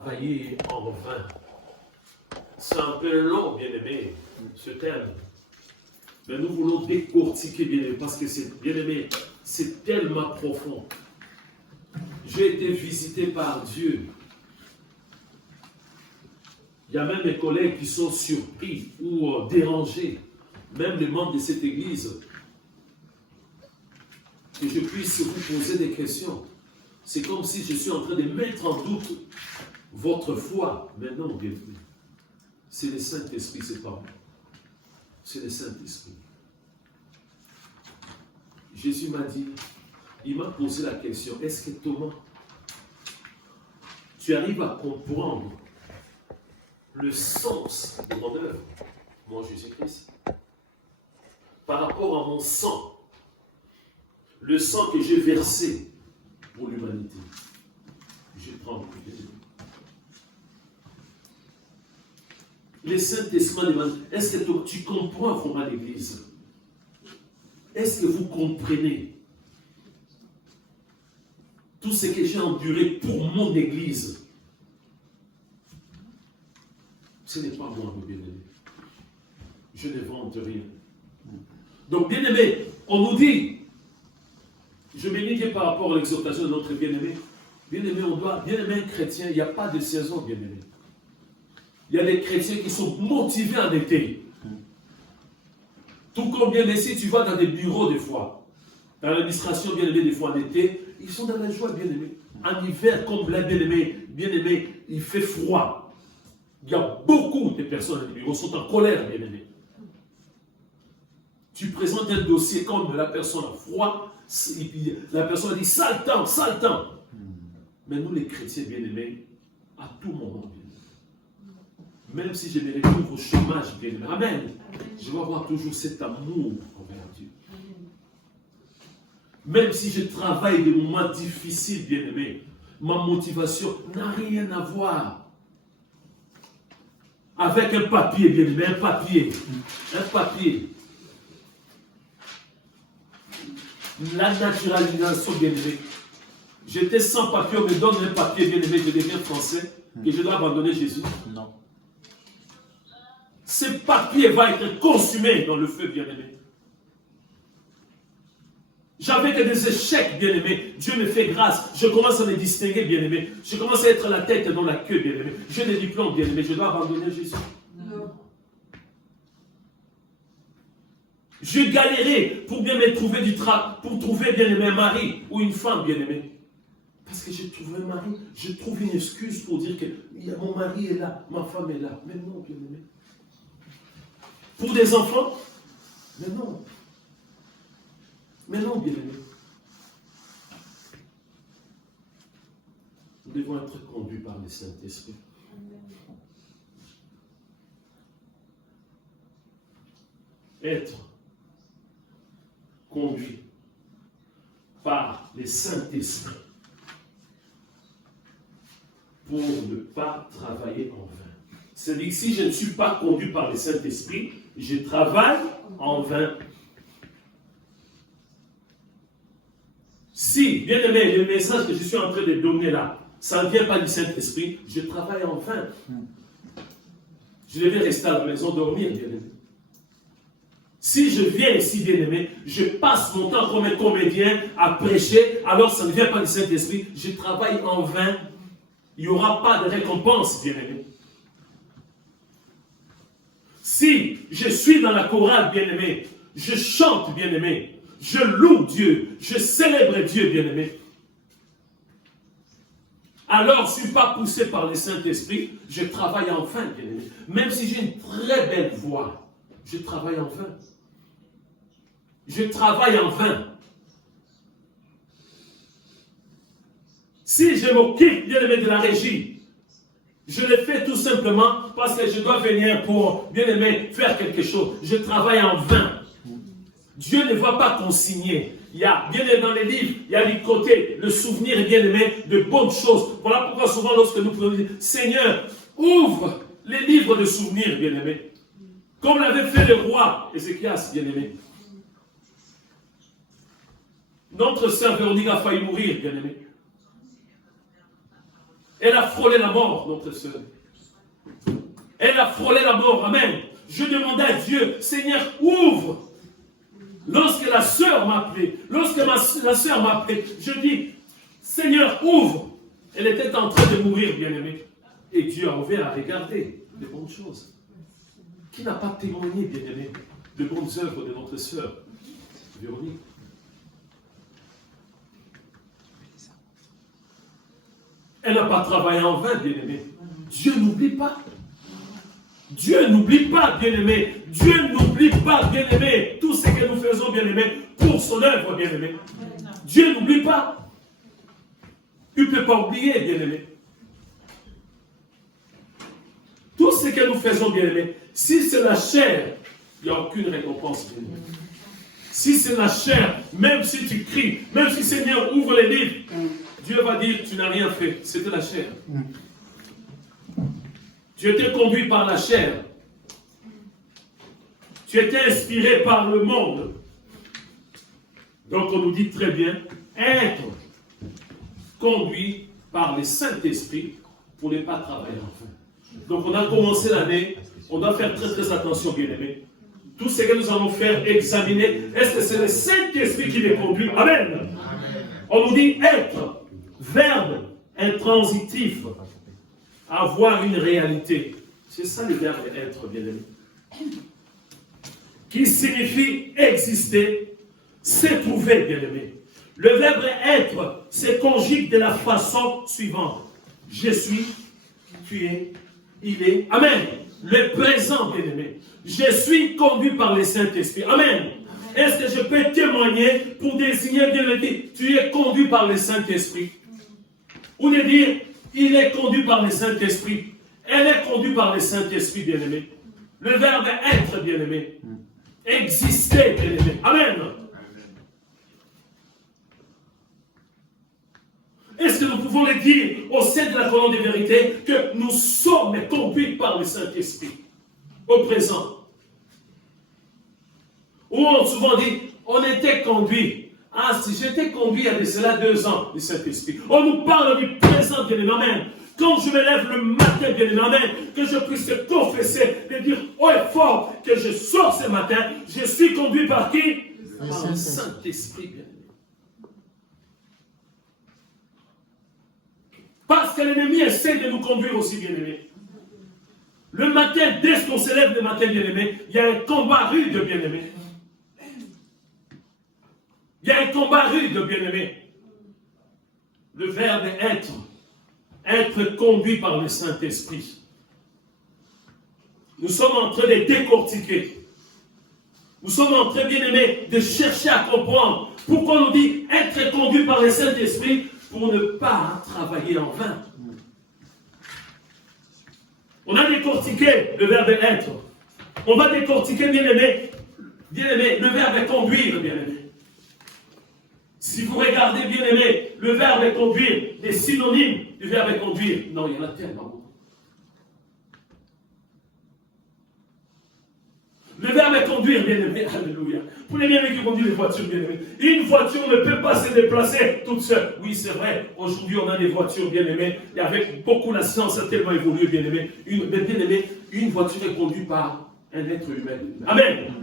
travailler en vain. C'est un peu long, bien-aimé, ce terme. Mais nous voulons décortiquer, bien-aimé, parce que c'est, bien-aimé, c'est tellement profond. J'ai été visité par Dieu. Il y a même mes collègues qui sont surpris ou dérangés, même les membres de cette église, que je puisse vous poser des questions. C'est comme si je suis en train de mettre en doute votre foi. Mais non, bien-aimé. C'est le Saint-Esprit, c'est pas moi. C'est le Saint-Esprit. Jésus m'a dit, il m'a posé la question, est-ce que Thomas, tu arrives à comprendre le sens de mon œuvre, moi Jésus-Christ, par rapport à mon sang, le sang que j'ai versé pour l'humanité? Je prends le plus. Le Saint-Esprit demande, est-ce que tu comprends vraiment l'Église? Est-ce que vous comprenez tout ce que j'ai enduré pour mon Église? Ce n'est pas moi, mon bien-aimé. Je ne vante rien. Donc, bien-aimé, on nous dit, je m'émets par rapport à l'exhortation de notre bien-aimé. Bien-aimé, on doit, bien-aimé un chrétien, il n'y a pas de saison, bien-aimé. Il y a des chrétiens qui sont motivés en été. Tout comme bien-aimé, si tu vas dans des bureaux des fois, dans l'administration bien-aimé des fois en été, ils sont dans la joie, bien-aimé. En hiver, comme là, bien-aimé, il fait froid. Il y a beaucoup de personnes dans les bureaux qui sont en colère, bien-aimé. Tu présentes un dossier comme la personne a froid, la personne dit sale temps, sale temps. Mais nous, les chrétiens, bien-aimés, à tout moment, bien-aimé, même si je me retrouve au chômage, bien-aimé, amen, je vais avoir toujours cet amour envers Dieu. Même si je travaille des moments difficiles, bien-aimé, ma motivation n'a rien à voir avec un papier, bien-aimé, un papier. La naturalisation, bien-aimé. J'étais sans papier, on me donne un papier, bien-aimé, je deviens français, et je dois abandonner Jésus. Non. Ce papier va être consumé dans le feu, bien-aimé. J'avais que des échecs, bien-aimé. Dieu me fait grâce. Je commence à me distinguer, bien-aimé. Je commence à être la tête dans la queue, bien-aimé. J'ai des diplômes, bien-aimé. Je dois abandonner Jésus. Non. Je galérais pour bien me trouver du travail, pour trouver, bien-aimé, un mari ou une femme, bien-aimé. Parce que j'ai trouvé un mari. Je trouve une excuse pour dire que mon mari est là, ma femme est là. Mais non, bien-aimé. Pour des enfants? Mais non. Mais non, bien-aimé. Nous devons être conduits par le Saint-Esprit. Être conduit par le Saint-Esprit pour ne pas travailler en vain. C'est-à-dire que si je ne suis pas conduit par le Saint-Esprit, je travaille en vain. Si, bien aimé, le message que je suis en train de donner là, ça ne vient pas du Saint-Esprit, je travaille en vain. Je devais rester à la maison dormir, bien aimé. Si je viens ici, bien aimé, je passe mon temps comme un comédien à prêcher, alors ça ne vient pas du Saint-Esprit, je travaille en vain. Il n'y aura pas de récompense, bien aimé. Si je suis dans la chorale, bien aimé, je chante, bien aimé, je loue Dieu, je célèbre Dieu, bien-aimé. Alors, je ne suis pas poussé par le Saint-Esprit, je travaille en vain, bien-aimé. Même si j'ai une très belle voix, je travaille en vain. Je travaille en vain. Si je m'occupe, bien-aimé, de la régie, je le fais tout simplement parce que je dois venir pour, bien-aimé, faire quelque chose. Je travaille en vain. Dieu ne va pas consigner. Il y a, bien aimé, dans les livres, il y a du côté, le souvenir, bien aimé, de bonnes choses. Voilà pourquoi souvent lorsque nous pouvons dire, Seigneur, ouvre les livres de souvenirs, bien aimé. Comme l'avait fait le roi Ézéchias, bien aimé. Notre sœur Véronique a failli mourir, bien aimé. Elle a frôlé la mort, notre sœur. Elle a frôlé la mort. Amen. Je demandais à Dieu, Seigneur, ouvre. Lorsque la sœur m'a appelé, la sœur m'a appelé, je dis, Seigneur, ouvre. Elle était en train de mourir, bien-aimée. Et Dieu a ouvert à regarder les bonnes choses. Qui n'a pas témoigné, bien-aimé, de bonnes œuvres de notre sœur, Véronique? Elle n'a pas travaillé en vain, bien-aimé. Dieu n'oublie pas. Dieu n'oublie pas, bien-aimé. Dieu n'oublie pas, bien-aimé, tout ce que nous faisons, bien-aimé, pour son œuvre, bien-aimé. Dieu n'oublie pas. Il ne peut pas oublier, bien-aimé. Tout ce que nous faisons, bien-aimé, si c'est la chair, il n'y a aucune récompense, bien-aimé. Si c'est la chair, même si tu cries, même si Seigneur ouvre les livres, Dieu va dire, tu n'as rien fait. C'était la chair. Tu étais conduit par la chair. Tu étais inspiré par le monde. Donc on nous dit très bien, être conduit par le Saint-Esprit pour ne pas travailler en vain. Donc on a commencé l'année, on doit faire très très attention, bien-aimés. Tout ce que nous allons faire, examiner, est-ce que c'est le Saint-Esprit qui les conduit? Amen. Amen. On nous dit être, verbe intransitif, avoir une réalité. C'est ça le verbe être, bien-aimé. Qui signifie exister, se trouver, bien-aimé. Le verbe être se conjugue de la façon suivante. Je suis, tu es, il est. Amen. Le présent, bien-aimé. Je suis conduit par le Saint-Esprit. Amen. Est-ce que je peux témoigner pour désigner, bien-aimé, tu es conduit par le Saint-Esprit? Ou de dire, il est conduit par le Saint-Esprit. Elle est conduite par le Saint-Esprit, bien-aimé. Le verbe être, bien-aimé. Exister, bien-aimé. Amen. Est-ce que nous pouvons le dire au sein de la colonne de vérité que nous sommes conduits par le Saint-Esprit au présent? Ou on souvent dit, on était conduit. Ah, si j'étais conduit il y a de cela 2 ans, le Saint-Esprit. On nous parle du présent, bien-aimé. Amen. Quand je me lève le matin, bien-aimé, amen, que je puisse te confesser, et dire haut et fort que je sors ce matin, je suis conduit par qui? Par le Saint-Esprit, bien-aimé. Parce que l'ennemi essaie de nous conduire aussi, bien-aimé. Le matin, dès qu'on se lève le matin, bien-aimé, il y a un combat rude, bien-aimé. Il y a un combat rude, bien-aimé. Le verbe être. Être conduit par le Saint-Esprit. Nous sommes en train de décortiquer. Nous sommes en train, bien-aimés, de chercher à comprendre pourquoi on nous dit être conduit par le Saint-Esprit pour ne pas travailler en vain. On a décortiqué le verbe être. On va décortiquer, bien-aimé, le verbe conduire, bien-aimé. Si vous regardez, bien-aimé, le verbe conduire, les synonymes du verbe conduire, non, il y en a tellement. Le verbe conduire, bien-aimé, alléluia. Pour les bien-aimés qui conduisent les voitures, bien-aimés, une voiture ne peut pas se déplacer toute seule. Oui, c'est vrai, aujourd'hui on a des voitures, bien-aimés, et avec beaucoup la science a tellement évolué, bien-aimé. Mais bien-aimé, une voiture est conduite par un être humain. Amen.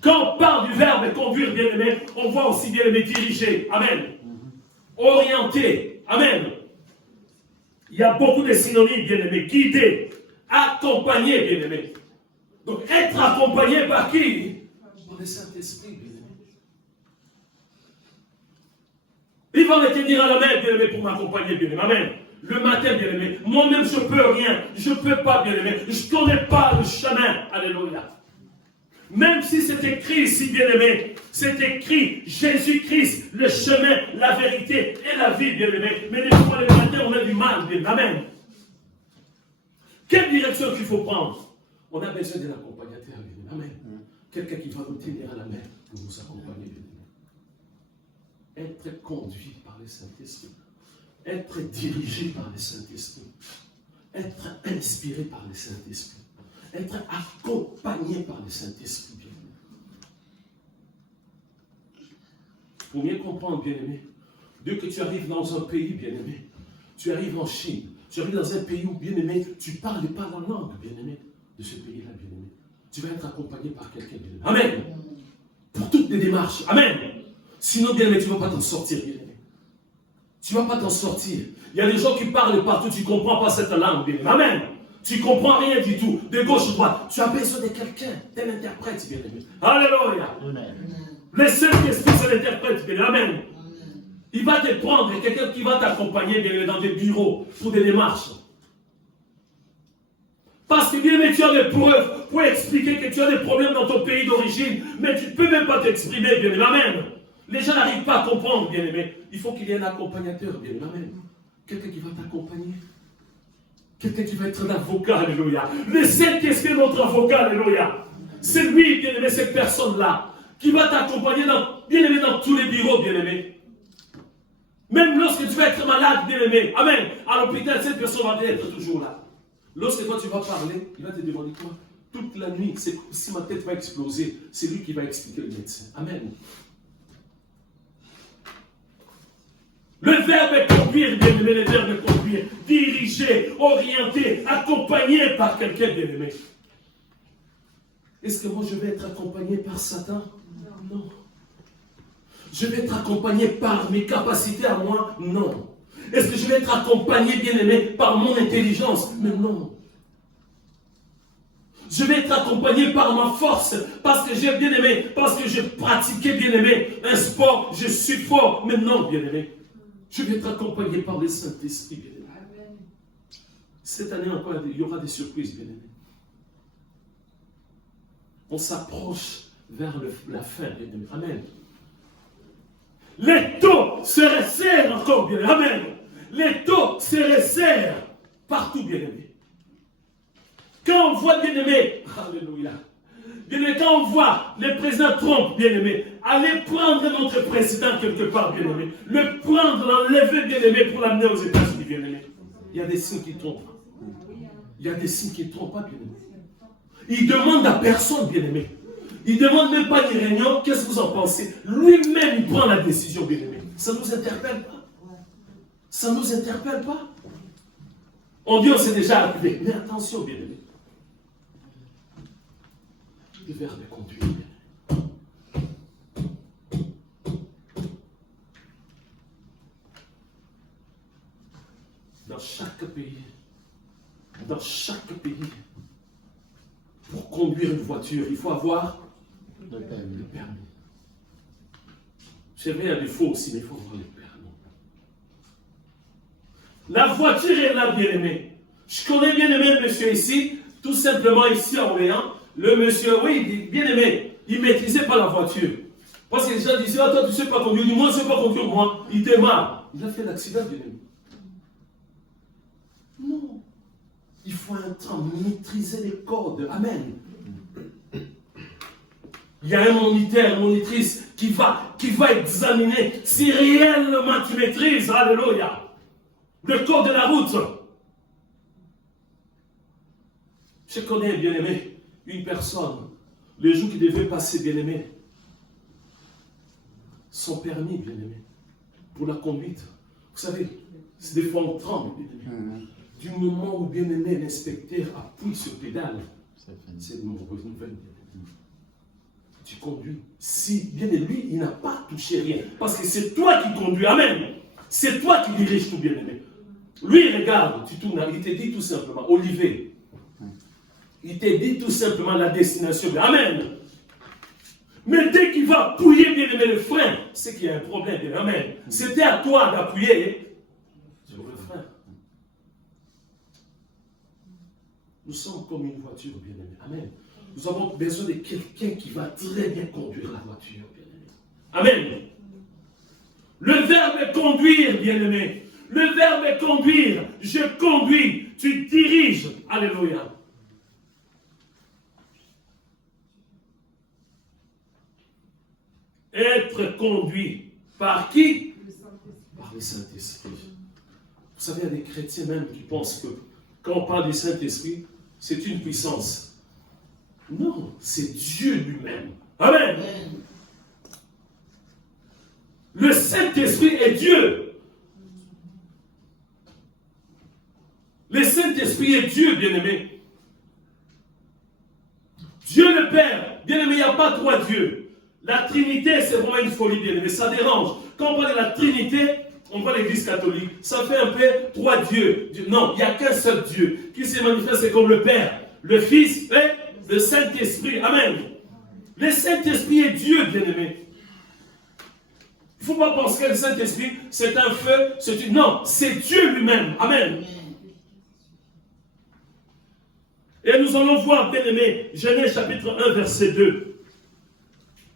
Quand on parle du verbe conduire, bien-aimé, on voit aussi, bien-aimé, diriger. Amen. Orienter. Amen. Il y a beaucoup de synonymes, bien-aimé. Guider. Accompagner, bien-aimé. Donc, être accompagné par qui? Par le Saint-Esprit, bien-aimé. Il va me tenir à la main, bien-aimé, pour m'accompagner, bien-aimé. Amen. Le matin, bien-aimé. Moi-même, je ne peux rien. Je ne peux pas, bien-aimé. Je ne connais pas le chemin. Alléluia. Même si c'est écrit ici, bien-aimé, c'est écrit Jésus-Christ, le chemin, la vérité et la vie, bien-aimé. Mais des fois, le matin, on a du mal, bien-aimé. Amen. Quelle direction qu'il faut prendre? On a besoin d'un accompagnateur, bien-aimé. Amen. Quelqu'un qui va nous tenir à la main pour nous accompagner, bien-aimé. Être conduit par le Saint-Esprit. Être dirigé par le Saint-Esprit. Être inspiré par le Saint-Esprit. Être accompagné par le Saint-Esprit, bien-aimé. Pour mieux comprendre, bien-aimé, Dès que tu arrives dans un pays, bien-aimé, tu arrives en Chine, tu arrives dans un pays où, bien-aimé, tu ne parles pas la langue, bien-aimé, de ce pays-là, bien-aimé. Tu vas être accompagné par quelqu'un, bien-aimé. Amen. Pour toutes les démarches. Amen. Sinon, bien-aimé, tu ne vas pas t'en sortir, bien-aimé. Tu ne vas pas t'en sortir. Il y a des gens qui parlent partout, tu ne comprends pas cette langue, bien-aimé. Amen. Tu ne comprends rien du tout. De gauche ou droite. Tu as besoin de quelqu'un, d'un interprète, bien-aimé. Alléluia. Le seul qui explique, c'est l'interprète, bien-aimé. Amen. Il va te prendre, quelqu'un qui va t'accompagner, bien-aimé, dans des bureaux, pour des démarches. Parce que, bien-aimé, tu as des preuves pour expliquer que tu as des problèmes dans ton pays d'origine, mais tu ne peux même pas t'exprimer, bien-aimé. Amen. Les gens n'arrivent pas à comprendre, bien-aimé. Il faut qu'il y ait un accompagnateur, bien-aimé. Amen. Quelqu'un qui va t'accompagner. Quelqu'un qui va être l'avocat, alléluia. Le seul qui est notre avocat, alléluia. C'est lui, bien-aimé, cette personne-là, qui va t'accompagner, bien-aimé, dans tous les bureaux, bien-aimé. Même lorsque tu vas être malade, bien-aimé. Amen. À l'hôpital, cette personne va être toujours là. Lorsque toi tu vas parler, il va te demander quoi? Toute la nuit, si ma tête va exploser, c'est lui qui va expliquer le médecin. Amen. Le verbe est conduire, bien-aimé, le verbe est conduire, diriger, orienter, accompagné par quelqu'un, bien-aimé. Est-ce que moi je vais être accompagné par Satan? Non. Je vais être accompagné par mes capacités à moi? Non. Est-ce que je vais être accompagné, bien-aimé, par mon intelligence? Mais non. Je vais être accompagné par ma force, parce que j'ai bien-aimé, parce que je pratiquais, bien-aimé, un sport, je suis fort. Mais non, bien-aimé. Je vais être accompagné par le Saint-Esprit, bien-aimé. Cette année encore, il y aura des surprises, bien-aimé. On s'approche vers la fin, bien-aimé. Amen. Les taux se resserrent encore, bien-aimé. Amen. Les taux se resserrent partout, bien-aimé. Quand on voit, bien-aimé, alléluia, bien-aimé, quand on voit le président Trump, bien-aimé, aller prendre notre président quelque part, bien-aimé, le prendre, l'enlever, bien-aimé, pour l'amener aux États-Unis, bien-aimé, il y a des signes qui trompent. Il y a des signes qui ne trompent pas, bien-aimé. Il demande à personne, bien-aimé. Il ne demande même pas des réunions. Qu'est-ce que vous en pensez? Lui-même, il prend la décision, bien-aimé. Ça ne nous interpelle pas. Ça ne nous interpelle pas. On dit, on s'est déjà arrivé. Mais attention, bien-aimé. Le verbe est conduit, bien-aimé. Dans chaque pays, pour conduire une voiture, il faut avoir le permis. C'est vrai, il y a des faux aussi, mais il faut avoir le permis. La voiture est là, bien-aimé. Je connais bien-aimé le monsieur ici, tout simplement ici à Orléans. Le monsieur, oui, bien-aimé, il ne maîtrisait pas la voiture. Parce que les gens disaient, ah, toi, tu ne sais pas conduire, moi, je ne sais pas conduire, moi. Il démarre. Il a fait l'accident, bien-aimé. Non. Il faut un temps maîtriser les codes. Amen. Il y a un moniteur, une monitrice qui va examiner si réellement tu maîtrises, alléluia, le code de la route. Je connais, bien-aimé, une personne, le jour qui devait passer, bien-aimé, son permis, bien-aimé, pour la conduite. Vous savez, c'est des fois on tremble, bien-aimé. Du moment où, bien-aimé, l'inspecteur appuie sur pédale, c'est une mauvaise nouvelle, bien-aimé. Tu conduis. Si, bien-aimé, lui, il n'a pas touché rien. Parce que c'est toi qui conduis. Amen. C'est toi qui diriges tout, bien-aimé. Lui, regarde, tu tournes, il te dit tout simplement, Olivier. Il te dit tout simplement la destination. Amen. Mais dès qu'il va appuyer, bien-aimé, le frein, c'est qu'il y a un problème, bien-aimé. Amen. C'était à toi d'appuyer sur le frein. Nous sommes comme une voiture, bien-aimé. Amen. Nous avons besoin de quelqu'un qui va très bien conduire la voiture, bien-aimé. Amen. Le verbe est conduire, bien-aimé. Le verbe est conduire. Je conduis. Tu diriges. Alléluia. Être conduit par qui? Par le Saint-Esprit. Vous savez, il y a des chrétiens même qui pensent que quand on parle du Saint-Esprit, c'est une puissance. Non, c'est Dieu lui-même. Amen. Le Saint-Esprit est Dieu. Le Saint-Esprit est Dieu, bien-aimé. Dieu le Père. Bien-aimé, il n'y a pas trois dieux. La Trinité, c'est vraiment une folie, bien-aimé. Ça dérange. Quand on parle de la Trinité, on voit l'Église catholique. Ça fait un peu trois dieux. Non, il n'y a qu'un seul Dieu qui se manifeste, c'est comme le Père, le Fils et le Saint-Esprit. Amen. Le Saint-Esprit est Dieu, bien-aimé. Il ne faut pas penser que le Saint-Esprit, c'est un feu, c'est une... Non, c'est Dieu lui-même. Amen. Et nous allons voir, bien-aimé, Genèse chapitre 1, verset 2.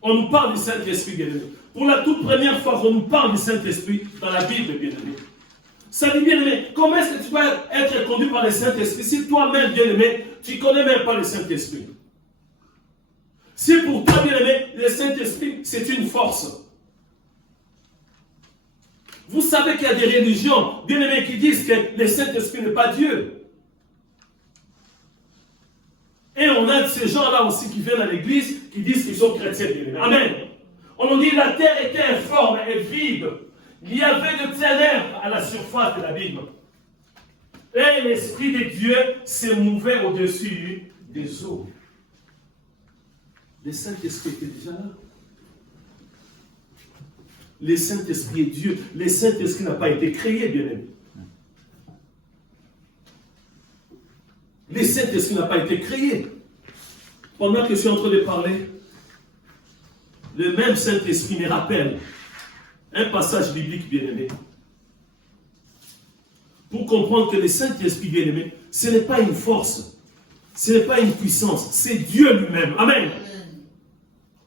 On nous parle du Saint-Esprit, bien-aimé. Pour la toute première fois, on nous parle du Saint-Esprit dans la Bible, bien-aimé. Ça dit, bien-aimé, comment est-ce que tu vas être conduit par le Saint-Esprit si toi-même, bien-aimé, tu ne connais même pas le Saint-Esprit? Si pour toi, bien-aimé, le Saint-Esprit, c'est une force. Vous savez qu'il y a des religions, bien-aimés, qui disent que le Saint-Esprit n'est pas Dieu. Et on a ces gens-là aussi qui viennent à l'église, qui disent qu'ils sont chrétiens, bien-aimés. Amen. On nous dit la terre était informe et vide. Il y avait de ténèbres à la surface de l'abîme. Et l'Esprit de Dieu se mouvait au-dessus des eaux. Le Saint-Esprit était déjà là. Le Saint-Esprit est Dieu. Le Saint-Esprit n'a pas été créé, bien-aimé. Le Saint-Esprit n'a pas été créé. Pendant que je suis en train de parler, le même Saint-Esprit me rappelle un passage biblique, bien-aimé. Pour comprendre que le Saint-Esprit, bien-aimé, ce n'est pas une force, ce n'est pas une puissance, c'est Dieu lui-même. Amen.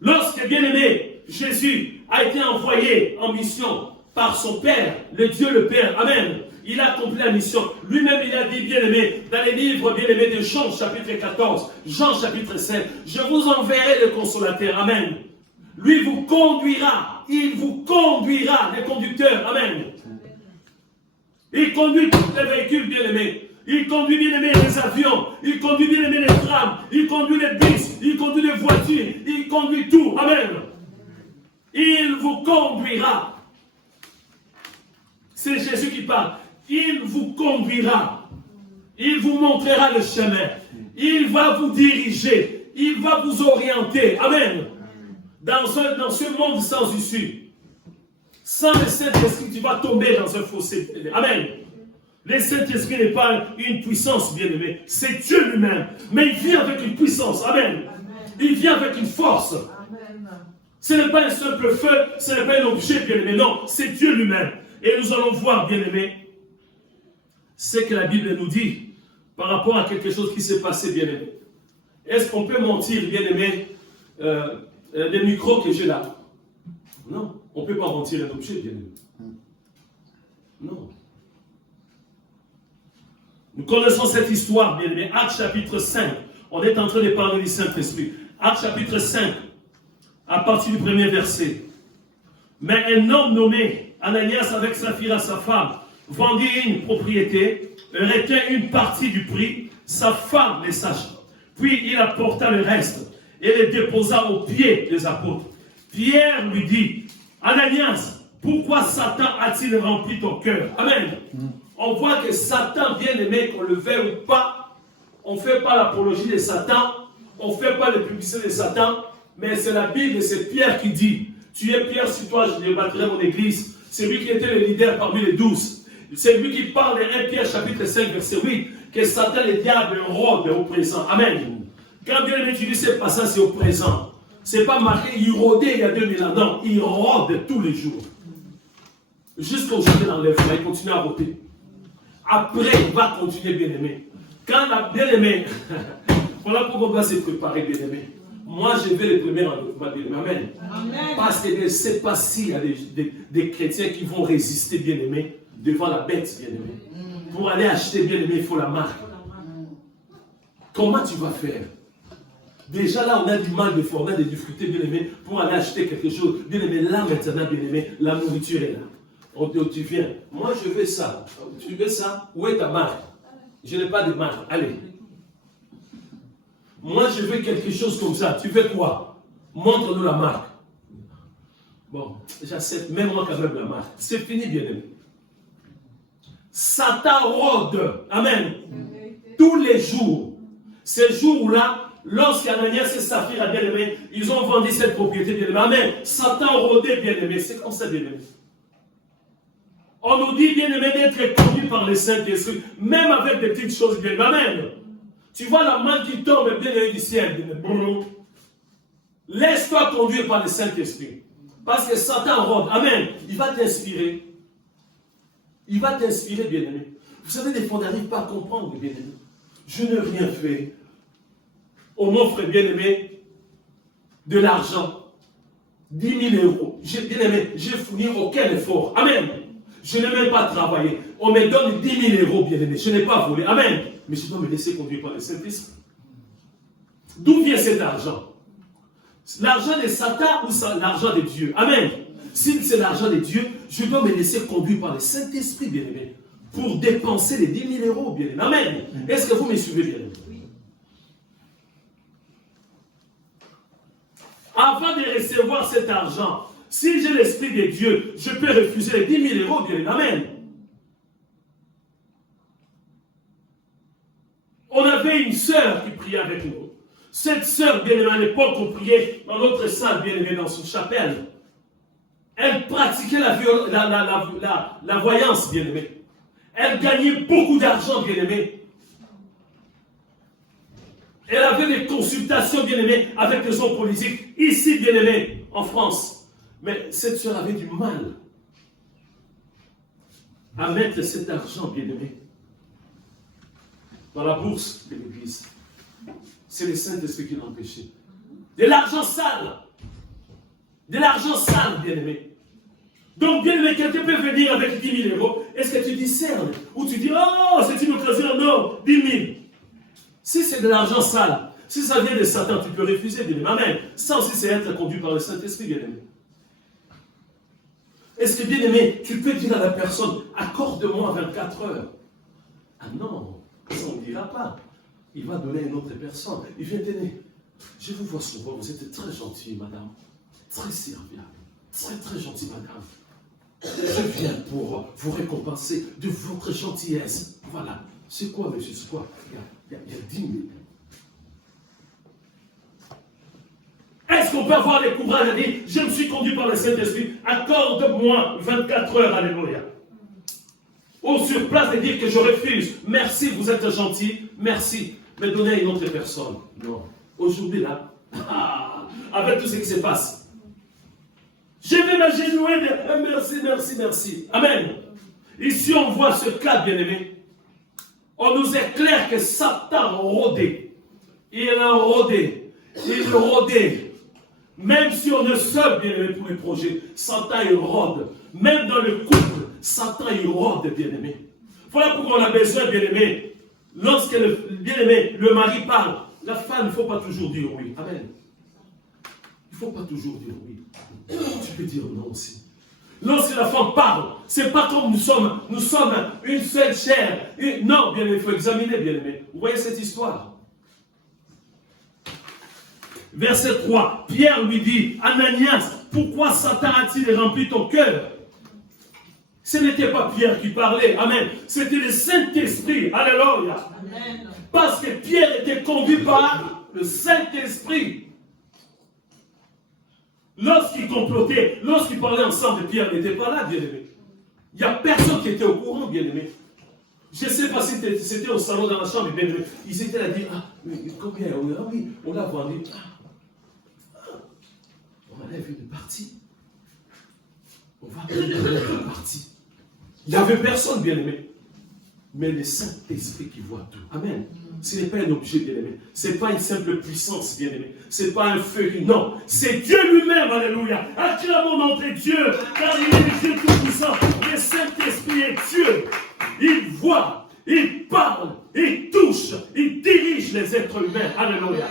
Lorsque, bien-aimé, Jésus a été envoyé en mission par son Père, le Dieu le Père, Amen, il a accompli la mission. Lui-même, il a dit, bien-aimé, dans les livres, bien-aimé, de Jean, chapitre 14, Jean, chapitre 7, je vous enverrai le consolateur, Amen. Lui vous conduira, il vous conduira, les conducteurs, Amen. Il conduit tous les véhicules, bien-aimés. Il conduit, bien-aimé, les avions. Il conduit, bien-aimé, les trams. Il conduit les bus. Il conduit les voitures. Il conduit tout, Amen. Il vous conduira. C'est Jésus qui parle. Il vous conduira. Il vous montrera le chemin. Il va vous diriger. Il va vous orienter. Amen. Dans ce monde sans issue. Sans le Saint-Esprit, tu vas tomber dans un fossé. Amen. Le Saint-Esprit n'est pas une puissance, bien-aimé. C'est Dieu lui-même. Mais il vient avec une puissance. Amen. Il vient avec une force. Amen. Ce n'est pas un simple feu, ce n'est pas un objet, bien-aimé. Non, c'est Dieu lui-même. Et nous allons voir, bien-aimé, ce que la Bible nous dit par rapport à quelque chose qui s'est passé, bien-aimé. Est-ce qu'on peut mentir, bien-aimé, les micros que j'ai là? Non, on ne peut pas mentir un objet, bien-aimé. Non. Nous connaissons cette histoire, bien-aimé. Actes chapitre 5. On est en train de parler du Saint-Esprit. Actes chapitre 5, à partir du premier verset. Mais un homme nommé Ananias avec Saphira, sa femme, vendit une propriété, retint une partie du prix, sa femme les sacha. Puis il apporta le reste et les déposa aux pieds des apôtres. Pierre lui dit, Ananias, pourquoi Satan a-t-il rempli ton cœur? Amen. On voit que Satan, bien aimé, qu'on le veuille ou pas, on ne fait pas l'apologie de Satan, on ne fait pas le publicité de Satan, mais c'est la Bible et c'est Pierre qui dit, tu es Pierre, sur toi je bâtirai mon église. C'est lui qui était le leader parmi les 12. C'est lui qui parle de 1 Pierre chapitre 5 verset 8, que Satan le diable rôde au présent. Amen. Quand bien aimé tu dis c'est pas ça, c'est au présent. Ce n'est pas marqué, il rôdait il y a 2000 ans. Non, il rôde tous les jours. Jusqu'au jour de l'enlèvement, il continue à rôder. Après, il va continuer, bien-aimé. Quand la bien-aimé, voilà pourquoi on doit se préparer, bien-aimé. Moi, je vais les premiers enlèvements, bien-aimé. Amen. Amen. Parce que je ne sais pas s'il y a des chrétiens qui vont résister, bien-aimé, devant la bête, bien-aimé. Pour aller acheter, bien-aimé, il faut la marque. Comment tu vas faire? Déjà là, on a du mal de faire, on a des difficultés, bien-aimé, pour aller acheter quelque chose. Bien-aimé, là, maintenant, bien-aimé, la nourriture est là. On dit, tu viens. Moi, je veux ça. Tu veux ça? Où est ta marque? Je n'ai pas de marque. Allez. Moi, je veux quelque chose comme ça. Tu veux quoi? Montre-nous la marque. Bon, j'accepte, même moi quand même la marque. C'est fini, bien-aimé. Satan rôde. Amen. Tous les jours. Ces jours-là, lorsqu'Ananias et Saphira, bien-aimé, ils ont vendu cette propriété, bien-aimé. Amen. Satan rôdait, bien-aimé. C'est comme ça, bien-aimé. On nous dit, bien-aimé, d'être conduit par le Saint-Esprit, même avec des petites choses, bien-aimé. Amen. Tu vois la main qui tombe, bien-aimé, du ciel, bien-aimé. Laisse-toi conduire par le Saint-Esprit. Parce que Satan rôde. Amen. Il va t'inspirer. Il va t'inspirer, bien-aimé. Vous savez, des fois, on n'arrive pas à comprendre, bien-aimé. Je n'ai rien fait. On m'offre, bien-aimé, de l'argent. 10 000 euros. Bien-aimé, j'ai fourni aucun effort. Amen. Je n'ai même pas travaillé. On me donne 10 000 euros, bien-aimé. Je n'ai pas volé. Amen. Mais je dois me laisser conduire par le Saint-Esprit. D'où vient cet argent? L'argent de Satan ou l'argent de Dieu? Amen. Si c'est l'argent de Dieu, je dois me laisser conduire par le Saint-Esprit, bien-aimé, pour dépenser les 10 000 euros, bien-aimé. Amen. Est-ce que vous me suivez, bien-aimé? Oui. Avant de recevoir cet argent, si j'ai l'Esprit de Dieu, je peux refuser les 10 000 euros, bien-aimé. Amen. On avait une sœur qui priait avec nous. Cette sœur, bien-aimée, à l'époque, on priait dans notre salle, bien-aimée, dans son chapelle. Elle pratiquait la voyance, bien-aimée. Elle gagnait beaucoup d'argent, bien-aimée. Elle avait des consultations, bien-aimées, avec les hommes politiques, ici, bien-aimée, en France. Mais cette sœur avait du mal à mettre cet argent, bien-aimé, dans la bourse de l'église. C'est le Saint-Esprit qui l'a empêché. De l'argent sale. De l'argent sale, bien-aimé. Donc, bien-aimé, quelqu'un peut venir avec 10 000 euros. Est-ce que tu discernes? Ou tu dis, oh, c'est une occasion? Non, 10 000. Si c'est de l'argent sale, si ça vient de Satan, tu peux refuser, bien-aimé. Amen. Ça aussi, c'est être conduit par le Saint-Esprit, bien-aimé. Est-ce que, bien-aimé, tu peux dire à la personne, accorde-moi 24 heures? Ah non, ça on ne dira pas. Il va donner à une autre personne. Il vient donner. Je vous vois souvent, vous êtes très gentil, madame. Très serviable. Très, très gentil, madame. Je viens pour vous récompenser de votre gentillesse. Voilà. C'est quoi, monsieur? C'est quoi? Il y a 10 000. Est-ce qu'on peut avoir les courages à dire, je me suis conduit par le Saint-Esprit, accorde-moi 24 heures, alléluia. Ou sur place de dire que je refuse. Merci, vous êtes gentil. Merci. Mais donnez à une autre personne. Non. Aujourd'hui, là, avec tout ce qui se passe, je vais m'agenouiller. Merci, merci, merci. Amen. Ici, on voit ce cas, bien-aimé. On nous éclaire que Satan rôdait. Il a rôdé. Il rôdait. Même si on est seul, bien-aimé, pour les projets, Satan, il rôde. Même dans le couple, Satan, il rôde, bien-aimé. Voilà pourquoi on a besoin, bien-aimé. Lorsque bien-aimé, le mari parle, la femme, il ne faut pas toujours dire oui. Amen. Il ne faut pas toujours dire oui. Tu peux dire non aussi. Lorsque la femme parle, ce n'est pas comme nous sommes une seule chair. Non, bien-aimé, il faut examiner, bien-aimé. Vous voyez cette histoire? Verset 3, Pierre lui dit, Ananias, pourquoi Satan a-t-il rempli ton cœur? Ce n'était pas Pierre qui parlait, amen. C'était le Saint-Esprit, alléluia. Amen. Parce que Pierre était conduit par le Saint-Esprit. Lorsqu'ils complotaient, lorsqu'ils parlaient ensemble, Pierre n'était pas là, bien-aimé. Il n'y a personne qui était au courant, bien-aimé. Je ne sais pas si c'était au salon dans la chambre, bien-aimé. Ils étaient là à dire, ah, mais combien? Ah oui, on l'a vendu. On enlève une partie. On va enlever une partie. Il n'y avait personne, bien-aimé. Mais le Saint-Esprit qui voit tout. Amen. Ce n'est pas un objet, bien-aimé. Ce n'est pas une simple puissance, bien-aimé. Ce n'est pas un feu. Non. C'est Dieu lui-même, alléluia. Acclamons notre Dieu, car il est le Dieu tout-puissant. Le Saint-Esprit est Dieu. Il voit, il parle, il touche, il dirige les êtres humains. Alléluia.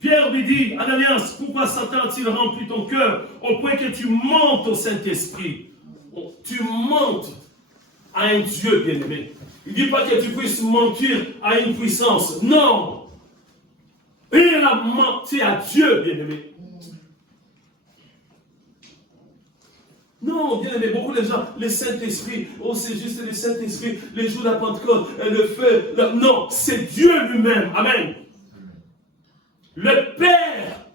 Pierre lui dit, Ananias, pourquoi Satan a-t-il rempli ton cœur au point que tu montes au Saint-Esprit? Tu montes à un Dieu bien-aimé. Il ne dit pas que tu puisses mentir à une puissance. Non. Et il a menti à Dieu, bien-aimé. Non, bien aimé, beaucoup de gens, le Saint-Esprit, oh c'est juste le Saint-Esprit, les jours de la Pentecôte, le feu, non, c'est Dieu lui-même, amen. Le Père,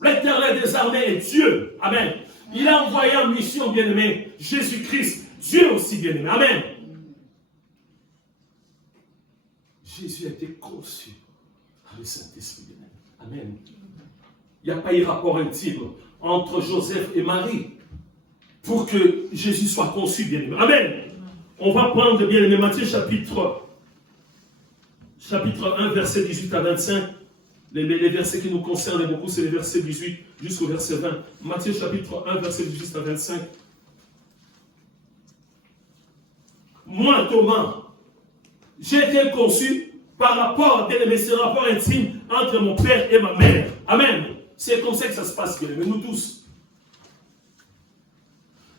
l'Éternel des armées est Dieu, amen. Il a envoyé en mission, bien aimé, Jésus-Christ, Dieu aussi, bien aimé, amen. Jésus a été conçu par le Saint-Esprit, bien aimé, amen. Il n'y a pas eu rapport intime entre Joseph et Marie pour que Jésus soit conçu, bien-aimé. Amen. On va prendre, bien-aimé, Matthieu chapitre 1, verset 18 à 25. Les versets qui nous concernent beaucoup, c'est les versets 18 jusqu'au verset 20. Matthieu chapitre 1, verset 18 à 25. Moi, Thomas, j'ai été conçu par rapport, bien-aimé, c'est un rapport intime entre mon père et ma mère. Amen. C'est comme ça que ça se passe, bien-aimé, nous tous.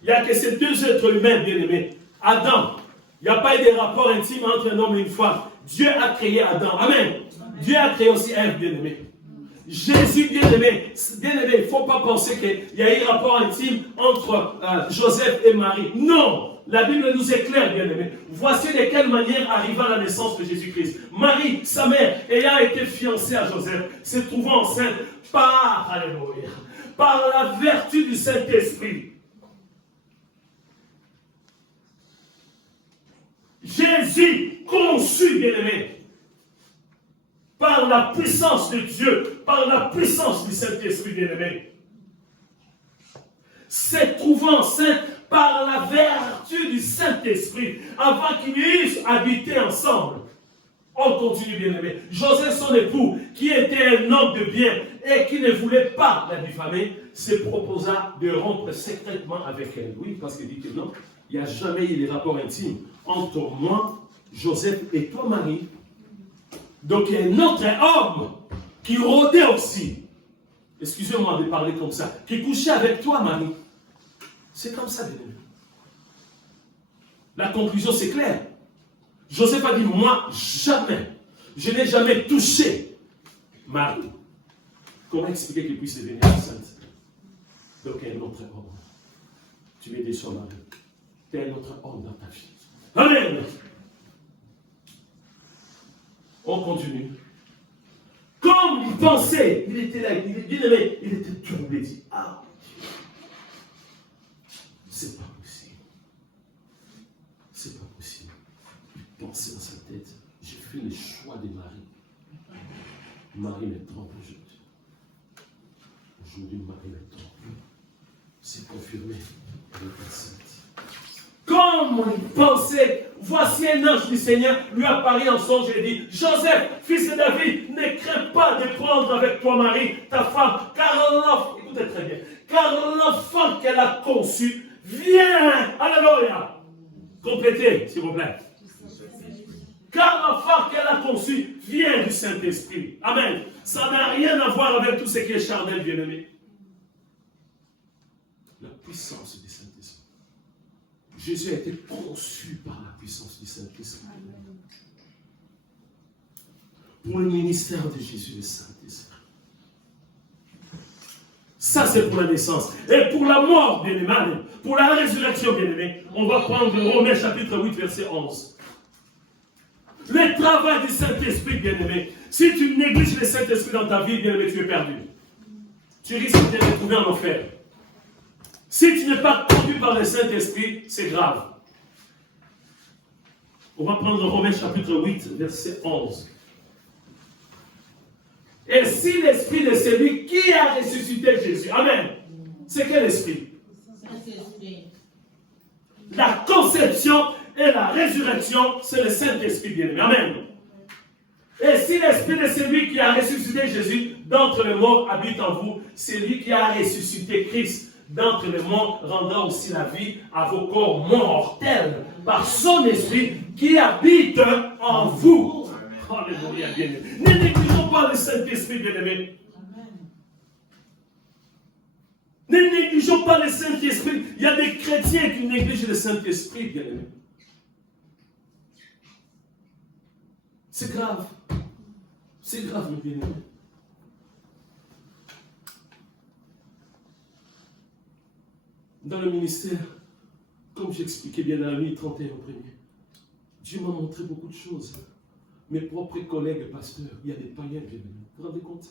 Il n'y a que ces deux êtres humains, bien-aimés. Adam, il n'y a pas eu de rapport intime entre un homme et une femme. Dieu a créé Adam. Amen. Dieu a créé aussi Ève, bien-aimé. Jésus, bien-aimé, il ne faut pas penser qu'il y a eu un rapport intime entre Joseph et Marie. Non, la Bible nous éclaire, bien-aimé. Voici de quelle manière arriva la naissance de Jésus-Christ. Marie, sa mère, ayant été fiancée à Joseph, se trouvant enceinte par, alléluia, par la vertu du Saint-Esprit. Jésus, conçu, bien-aimé, par la puissance de Dieu, par la puissance du Saint-Esprit, bien-aimé, se trouvant enceinte par la vertu du Saint-Esprit, avant qu'ils eussent habité ensemble. On continue, bien-aimé. Joseph, son époux, qui était un homme de bien et qui ne voulait pas la diffamer, se proposa de rompre secrètement avec elle. Oui, parce qu'il dit que non, il n'y a jamais eu de rapport intime entre moi, Joseph et toi, Marie. Donc il y a un autre homme qui rôdait aussi. Excusez-moi de parler comme ça. Qui couchait avec toi, Marie. C'est comme ça, bien aimé. La conclusion, c'est clair. Joseph a dit, moi, jamais. Je n'ai jamais touché Marie. Comment expliquer qu'il puisse devenir enceinte? Donc il y a un autre homme. Tu es déçu, Marie. Tu as un autre homme dans ta vie. Amen. On continue. Comme il pensait, il était là, il était troublé, il dit, ah, c'est pas possible. C'est pas possible. Il pensait dans sa tête, j'ai fait le choix de Marie. Marie me trompe aujourd'hui. Aujourd'hui, Marie me trompe. C'est confirmé. Elle est enceinte. Comme il pensait, voici un ange du Seigneur lui apparaît en songe et dit, Joseph, fils de David, ne crains pas de prendre avec toi Marie, ta femme, car l'enfant, écoutez très bien, car l'enfant qu'elle a conçu vient, alléluia, complétez s'il vous plaît, car l'enfant qu'elle a conçu vient du Saint-Esprit, amen, ça n'a rien à voir avec tout ce qui est charnel, bien-aimé, la puissance du Saint-Esprit. Jésus a été conçu par la puissance du Saint-Esprit. Pour le ministère de Jésus, le Saint-Esprit. Ça, c'est pour la naissance. Et pour la mort, bien-aimé, pour la résurrection, bien-aimé, on va prendre Romains chapitre 8, verset 11. Le travail du Saint-Esprit, bien-aimé. Si tu négliges le Saint-Esprit dans ta vie, bien-aimé, tu es perdu. Tu risques de te retrouver en enfer. Si tu n'es pas conduit par le Saint-Esprit, c'est grave. On va prendre Romains chapitre 8, verset 11. Et si l'esprit de celui qui a ressuscité Jésus, amen, c'est quel esprit? La conception et la résurrection, c'est le Saint-Esprit bien-aimé, amen. Et si l'esprit de celui qui a ressuscité Jésus d'entre les morts habite en vous, c'est lui qui a ressuscité Christ d'entre les morts rendra aussi la vie à vos corps mortels par son esprit qui habite en vous. Alléluia, bien-aimé. Ne négligeons pas le Saint-Esprit, bien-aimé. Ne négligeons pas le Saint-Esprit. Il y a des chrétiens qui négligent le Saint-Esprit, C'est grave, mes bien-aimés. Dans le ministère, comme j'expliquais bien dans la nuit 31 au premier, Dieu m'a montré beaucoup de choses. Mes propres collègues pasteurs, il y a des païens, bien-aimés. Vous vous rendez compte?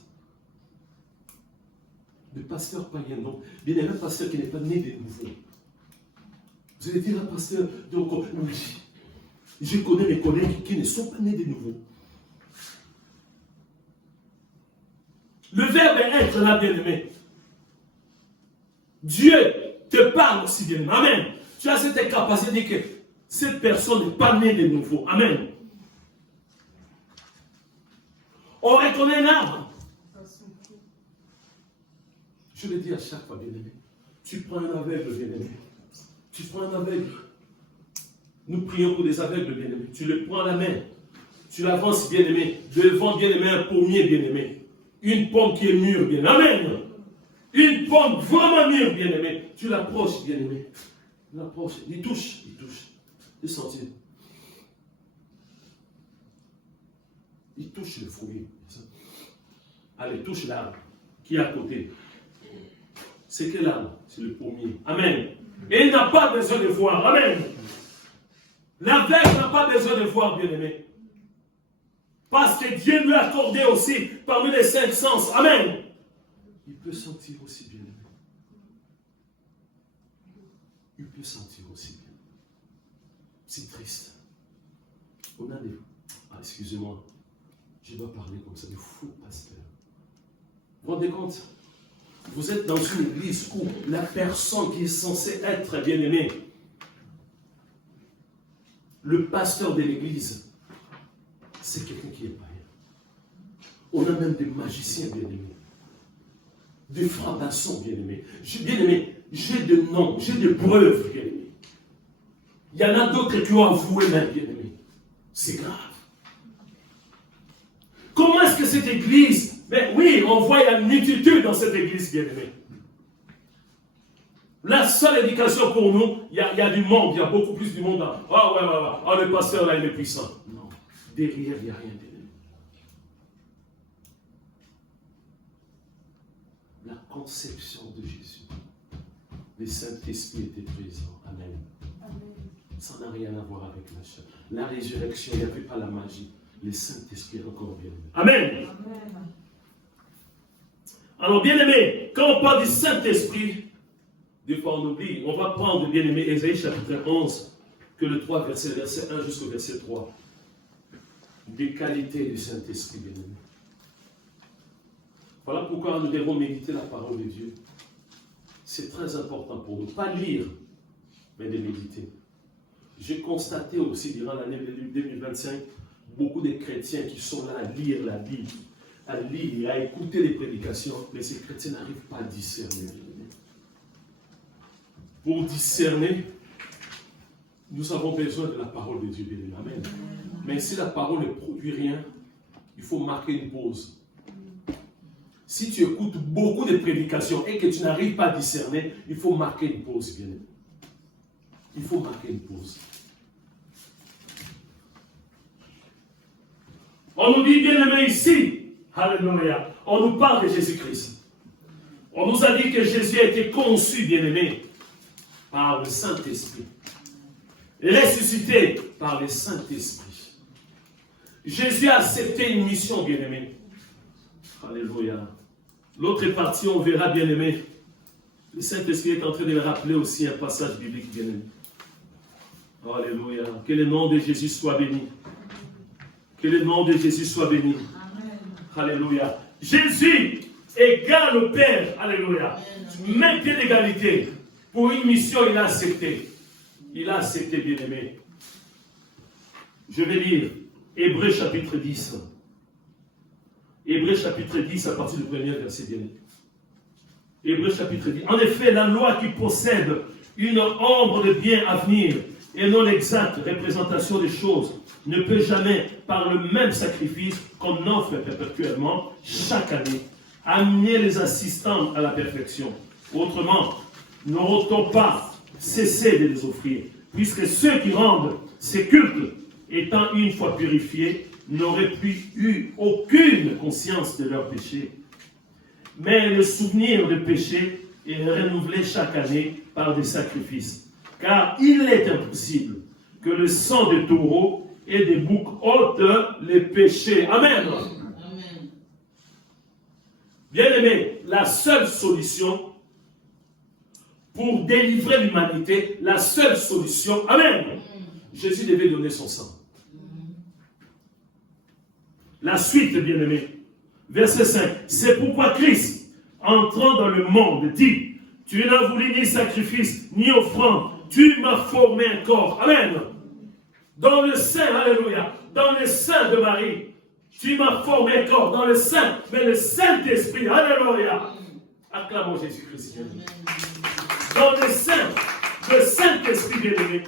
Des pasteurs païens. Donc, bien aimé, un pasteur qui n'est pas né de nouveau. Vous allez dire, un pasteur, donc, oui, je connais mes collègues qui ne sont pas nés de nouveau. Le verbe être là, bien-aimé. Dieu te parle aussi, bien-aimé. Amen. Tu as cette capacité de dire que cette personne n'est pas née de nouveau. Amen. On reconnaît un arbre. Je le dis à chaque fois, bien-aimé. Tu prends un aveugle, bien-aimé. Tu prends un aveugle. Nous prions pour des aveugles, bien-aimé. Tu le prends à la main. Tu l'avances, bien-aimé. Devant, bien-aimé, un pommier, bien-aimé. Une pomme qui est mûre, bien-aimé. Amen. Une pomme vraiment mûre, bien-aimé. Tu l'approches, bien-aimé. Tu l'approches. Il touche. Il touche. Tu sentir. Il touche le fruit. Allez, touche l'arbre qui est à côté. C'est quel arbre? C'est le pommier. Amen. Et il n'a pas besoin de voir. Amen. L'aveugle n'a pas besoin de voir, bien-aimé. Parce que Dieu lui a accordé aussi parmi les 5 sens. Amen. Il peut sentir aussi, bien-aimé. Il peut sentir aussi, bien-aimé. C'est triste. On a des... Ah, excusez-moi. Je dois parler comme ça, de faux pasteurs. Vous vous rendez compte? Vous êtes dans une église où la personne qui est censée être bien-aimée, le pasteur de l'église, c'est quelqu'un qui est païen. On a même des magiciens bien-aimés, des francs-maçons bien-aimés. Bien-aimés, j'ai des noms, j'ai des preuves bien-aimés. Il y en a d'autres qui ont avoué même bien-aimés. C'est grave. Comment est-ce que cette église... Mais oui, on voit il y a une multitude dans cette église, bien-aimée. La seule éducation pour nous, il y a du monde, il y a beaucoup plus du monde. Ah ouais. Ah, le pasteur là, il est puissant. Non, derrière, il n'y a rien, bien-aimé. La conception de Jésus, le Saint-Esprit était présent. Amen. Ça n'a rien à voir avec la chair. La résurrection, il n'y avait pas la magie. Le Saint-Esprit est encore bien-aimé. Amen. Amen. Alors, bien-aimé, quand on parle du Saint-Esprit, des fois on oublie, on va prendre, bien-aimé, Ésaïe chapitre 11, que le 3, verset 1 jusqu'au verset 3. Des qualités du Saint-Esprit, bien-aimé. Voilà pourquoi nous devons méditer la parole de Dieu. C'est très important pour nous. Pas lire, mais de méditer. J'ai constaté aussi, durant l'année 2025, beaucoup de chrétiens qui sont là à lire la Bible, à lire, à écouter les prédications, mais ces chrétiens n'arrivent pas à discerner. Pour discerner, nous avons besoin de la parole de Dieu. Amen. Mais si la parole ne produit rien, il faut marquer une pause. Si tu écoutes beaucoup de prédications et que tu n'arrives pas à discerner, il faut marquer une pause, bien aimé. Il faut marquer une pause. On nous dit, bien aimé, ici, alléluia, on nous parle de Jésus-Christ. On nous a dit que Jésus a été conçu, bien aimé, par le Saint-Esprit. Ressuscité par le Saint-Esprit. Jésus a accepté une mission, bien aimé. Alléluia. L'autre partie, on verra, bien aimé. Le Saint-Esprit est en train de le rappeler aussi un passage biblique, bien aimé. Alléluia. Que le nom de Jésus soit béni. Que le nom de Jésus soit béni. Amen. Alléluia. Jésus égale au Père. Alléluia. Même pied d'égalité. Pour une mission, il a accepté. Il a accepté, bien aimé. Je vais lire Hébreux chapitre 10. Hébreux chapitre 10 à partir du premier verset, bien aimé. Hébreux chapitre 10. En effet, la loi qui possède une ombre de bien à venir et non l'exacte représentation des choses ne peut jamais, par le même sacrifice qu'on offre perpétuellement chaque année, amener les assistants à la perfection. Autrement, n'auront-on pas cessé de les offrir, puisque ceux qui rendent ces cultes, étant une fois purifiés, n'auraient plus eu aucune conscience de leur péché. Mais le souvenir de péché est renouvelé chaque année par des sacrifices. Car il est impossible que le sang de taureau et des boucs ôte les péchés. Amen. Amen. Bien-aimés, la seule solution pour délivrer l'humanité, la seule solution, amen, Jésus devait donner son sang. La suite, bien-aimés, verset 5, c'est pourquoi Christ, entrant dans le monde, dit, tu n'as voulu ni sacrifice, ni offrande, tu m'as formé un corps. Amen. Dans le sein, alléluia, dans le sein de Marie, tu m'as formé un corps, dans le sein, mais le Saint-Esprit, alléluia. Acclamons Jésus-Christ. Dans le sein, le Saint-Esprit bien-aimé.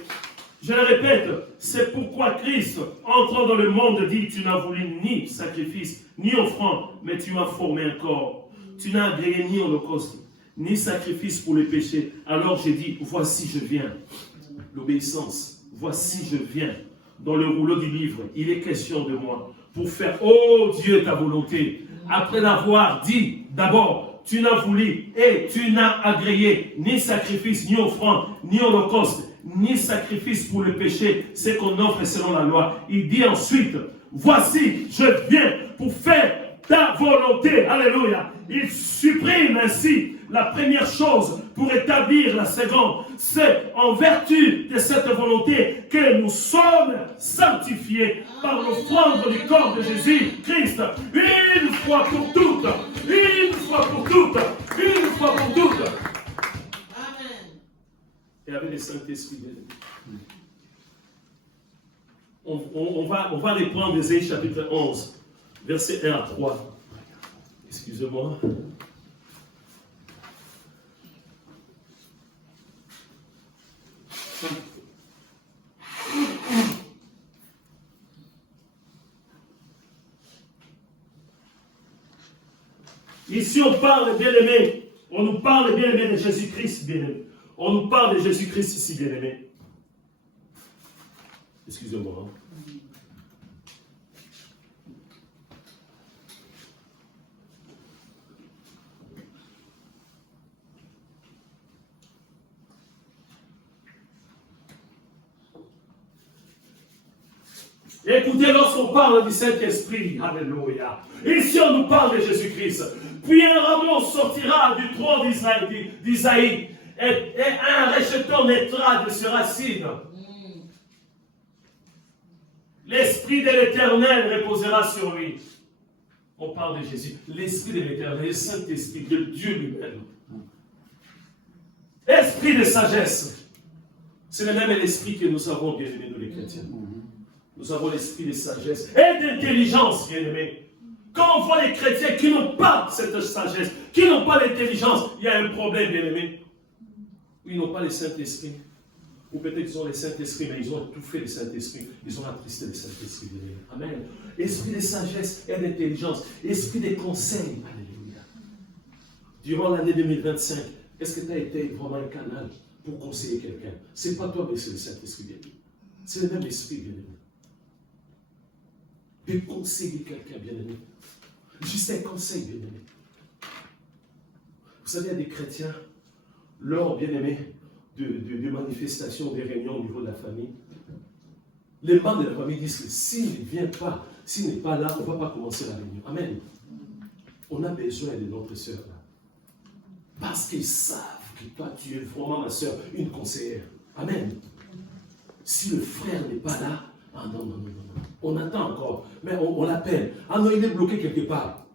Je le répète, c'est pourquoi Christ, entrant dans le monde, dit, tu n'as voulu ni sacrifice, ni offrande, mais tu m'as formé un corps. Tu n'as agréé ni holocauste, ni sacrifice pour les péchés. Alors j'ai dit, voici je viens. L'obéissance, voici je viens. Dans le rouleau du livre, il est question de moi. Pour faire, oh Dieu, ta volonté. Après l'avoir dit, d'abord, tu n'as voulu et tu n'as agréé ni sacrifice, ni offrande, ni holocauste, ni sacrifice pour le péché, c'est qu'on offre selon la loi. Il dit ensuite, voici, je viens pour faire ta volonté. Alléluia. Il supprime ainsi la première chose pour établir la seconde. C'est en vertu de cette volonté que nous sommes sanctifiés par l'offrande du corps de Jésus-Christ. Une fois pour toutes. Une fois pour toutes. Une fois pour toutes. Amen. Et avec le Saint-Esprit. On va reprendre Ésaïe chapitre 11, verset 1 à 3. Excusez-moi. Ici, on parle, bien-aimé, on nous parle, bien-aimé, de Jésus-Christ, bien-aimé. On nous parle de Jésus-Christ ici, bien-aimé. Excusez-moi. Écoutez, lorsqu'on parle du Saint-Esprit, alléluia, ici on nous parle de Jésus-Christ, puis un rameau sortira du tronc d'Isaïe, et un rejeton naîtra de ses racines. L'Esprit de l'Éternel reposera sur lui. On parle de Jésus, l'Esprit de l'Éternel, le Saint-Esprit, de Dieu lui-même. Esprit de sagesse, c'est le même esprit que nous avons, bien-aimés, nous les chrétiens. Nous avons l'esprit de sagesse et d'intelligence, bien-aimés. Quand on voit les chrétiens qui n'ont pas cette sagesse, qui n'ont pas l'intelligence, il y a un problème, bien-aimés. Ils n'ont pas le Saint-Esprit. Ou peut-être qu'ils ont le Saint-Esprit, mais ils ont étouffé le Saint-Esprit. Ils ont attristé le Saint-Esprit, bien-aimés. Amen. Esprit de sagesse et d'intelligence. Esprit de conseil. Alléluia. Durant l'année 2025, est-ce que tu as été vraiment un canal pour conseiller quelqu'un? Ce n'est pas toi, mais c'est le Saint-Esprit, bien-aimé. C'est le même esprit, bien-aimé. De conseiller quelqu'un, bien-aimé. Juste un conseil, bien-aimé. Vous savez, il y a des chrétiens, lors, bien-aimé, de manifestations, des réunions au niveau de la famille, les membres de la famille disent que s'il ne vient pas, s'il n'est pas là, on ne va pas commencer la réunion. Amen. On a besoin de notre sœur là. Parce qu'ils savent que toi, tu es vraiment, ma sœur, une conseillère. Amen. Si le frère n'est pas là, ah non, non, non, non. On attend encore. Mais on l'appelle. Ah non, il est bloqué quelque part.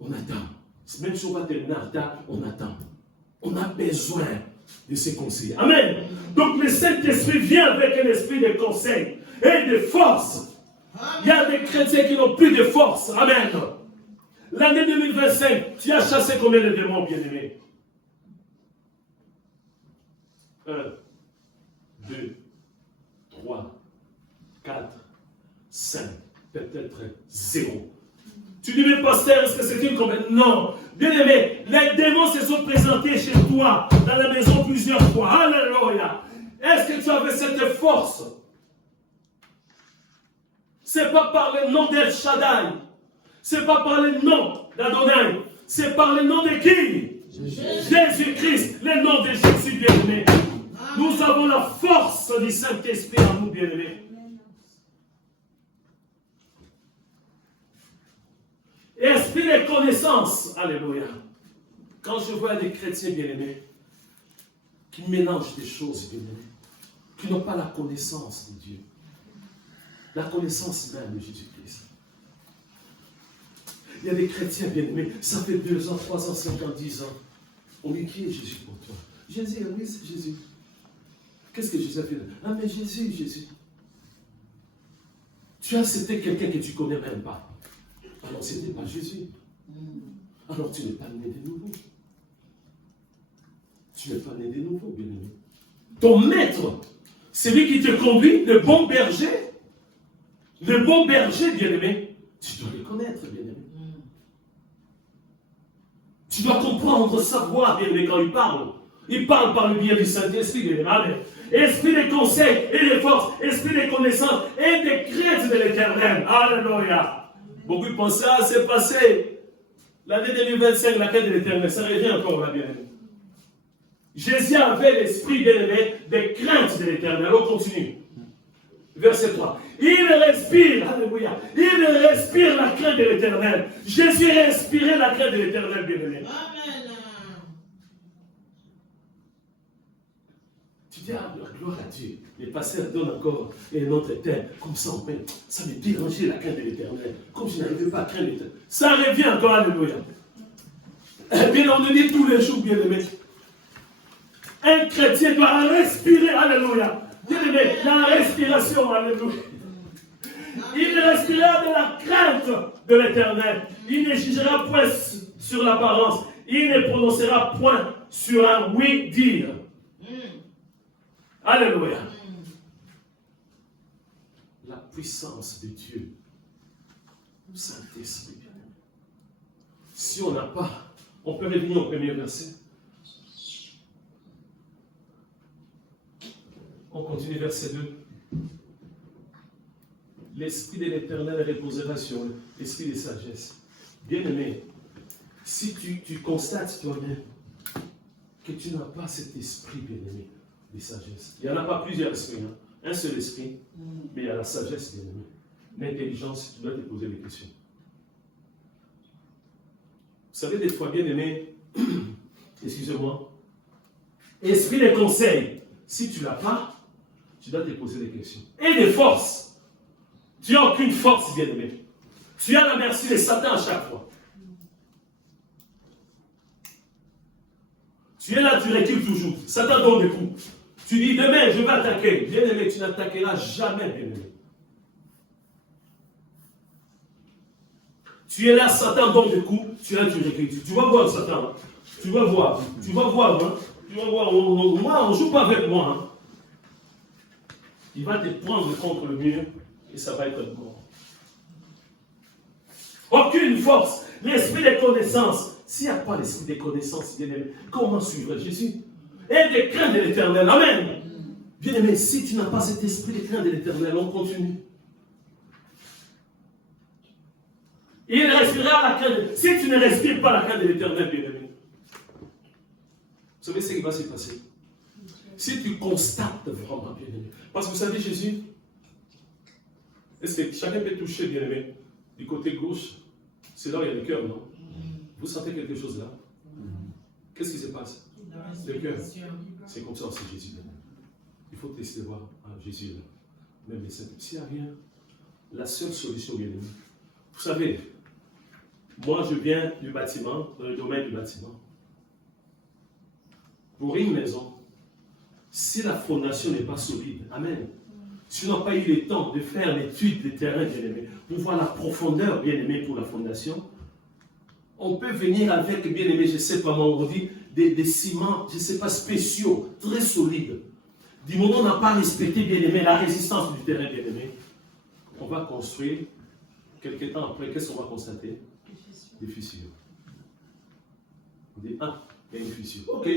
On attend. Même si on va terminer en retard, on attend. On a besoin de ces conseils. Amen. Donc le Saint-Esprit vient avec un esprit de conseil et de force. Il y a des chrétiens qui n'ont plus de force. Amen. L'année 2025, tu as chassé combien de démons, bien-aimés? 1, 2, 3, 4, 5, peut-être 0. Tu dis, mais pasteur, est-ce que c'est une combien? Non. Bien-aimé, les démons se sont présentés chez toi, dans la maison plusieurs fois. Alléluia. Est-ce que tu avais cette force? c'est pas par le nom d'El Shaddai. C'est pas par le nom d'Adonai. C'est par le nom de qui? Jésus-Christ, le nom de Jésus bien-aimé. Nous avons la force du Saint-Esprit en nous bien-aimés. Esprit de connaissance, alléluia. Quand je vois des chrétiens bien-aimés qui mélangent des choses bien-aimées, qui n'ont pas la connaissance de Dieu, la connaissance même de Jésus-Christ. Il y a des chrétiens bien-aimés, ça fait 2 ans, 3 ans, 5 ans, 10 ans. On dit, qui est Jésus pour toi? Jésus, oui, c'est Jésus. Qu'est-ce que Jésus a fait? Ah, mais Jésus, Jésus. Tu as accepté quelqu'un que tu ne connais même pas. Alors, ce n'était pas Jésus. Alors, tu n'es pas né de nouveau. Tu n'es pas né de nouveau, bien-aimé. Ton maître, c'est lui qui te conduit, le bon berger. Le bon berger, bien-aimé. Tu dois le connaître, bien-aimé. Tu dois comprendre sa voix, bien-aimé, quand il parle. Il parle par le biais du Saint-Esprit, bien-aimé. Amen. Esprit de conseil et de force, esprit de connaissance et de crainte de l'Éternel. Alléluia. Beaucoup pensaient, ah, c'est passé. L'année 2025, la crainte de l'Éternel, ça revient encore là, bien-aimé. Jésus avait l'esprit, bien-aimé, de crainte de l'Éternel. On continue. Verset 3. Il respire, alléluia, il respire la crainte de l'Éternel. Jésus respirait la crainte de l'Éternel, bien-aimé. Amen. Tu dis, ah, gloire à Dieu. Les pasteurs donnent encore un autre thème. Comme ça, ça me dérangeait la crainte de l'Éternel. Comme je n'arrivais pas à craindre l'Éternel. Ça revient encore, alléluia. Bien, on dit tous les jours, bien-aimé. Un chrétien doit respirer, alléluia. Bien-aimé, la respiration, alléluia. Il respirera de la crainte de l'Éternel. Il ne jugera point sur l'apparence. Il ne prononcera point sur un oui-dire. Alléluia. La puissance de Dieu. Saint-Esprit. Si on n'a pas, on peut revenir au premier verset. On continue verset 2. L'Esprit de l'Éternel reposera sur l'Esprit de sagesse. Bien-aimé, si tu constates toi-même que tu n'as pas cet esprit, bien-aimé, de sagesse. Il n'y en a pas plusieurs esprits. Hein. Un seul esprit, mais il y a la sagesse, bien-aimé. L'intelligence, tu dois te poser des questions. Vous savez, des fois, bien-aimé, excusez-moi, esprit de conseil, si tu ne l'as pas, tu dois te poser des questions. Et des forces. Tu n'as aucune force, bien-aimé. Tu as la merci de Satan à chaque fois. Tu es là, tu recules toujours. Satan donne des coups. Tu dis, demain, je vais attaquer. Bien-aimé, tu n'attaqueras jamais, bien-aimé. Tu es là, Satan donne des coups. Tu es là, tu recules. Tu vas voir Satan. Hein. Tu vas voir. Tu vas voir. Hein. Tu vas voir. Moi, on ne joue pas avec moi. Hein. Il va te prendre contre le mur et ça va être mort. Aucune force. L'esprit de connaissance. S'il n'y a pas l'esprit de connaissance, bien-aimé, comment suivre Jésus? Et de crainte de l'Éternel. Amen. Bien-aimé, si tu n'as pas cet esprit de crainte de l'Éternel, on continue. Il respirera la crainte. Si tu ne respires pas la crainte de l'Éternel, bien-aimé, vous savez ce qui va se passer? Si tu constates vraiment, bien-aimé. Parce que vous savez, Jésus, est-ce que chacun peut toucher, bien-aimé, du côté gauche? C'est là où il y a le cœur, non? Vous sentez quelque chose là? Qu'est-ce qui se passe? Le cœur. C'est comme ça aussi, Jésus. Il faut tester voir Jésus là. Même les saints. S'il n'y a rien, la seule solution, bien-aimé. Vous savez, moi je viens du bâtiment, dans le domaine du bâtiment. Pour une maison, si la fondation n'est pas solide, amen. Si on n'a pas eu le temps de faire l'étude des terrains, bien-aimés, pour voir la profondeur, bien-aimé, pour la fondation, on peut venir avec, bien-aimé, je ne sais pas, on dit, des ciments, je ne sais pas, spéciaux, très solides. Du moment où on n'a pas respecté, bien-aimé, la résistance du terrain, bien-aimé, on va construire, quelques temps après, qu'est-ce qu'on va constater? Des fissures. On dit, ah, il y a une fissure. Ok.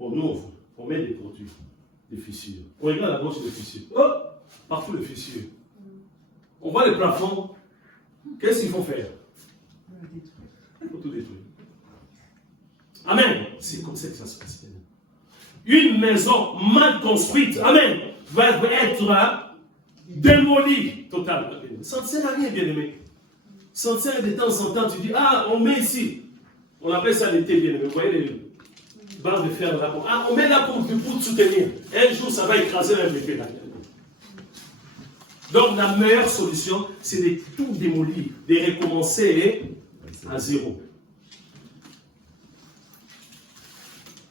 On ouvre, on met des produits, des fissures. On regarde à gauche des fissures. Oh, partout les fissures. On voit les plafonds. Qu'est-ce qu'il faut faire? Il faut tout détruire. Amen. C'est comme ça que ça se passe. Une maison mal construite, amen, va être démolie totalement. Ça ne sert à rien, bien-aimé. Ça ne sert à rien de temps en temps, tu dis, ah, on met ici. On appelle ça l'été, bien-aimé. Vous voyez les barres de fer là. Ah, on met là pour soutenir. Un jour, ça va écraser un bébé là. Donc, la meilleure solution, c'est de tout démolir, de recommencer à zéro.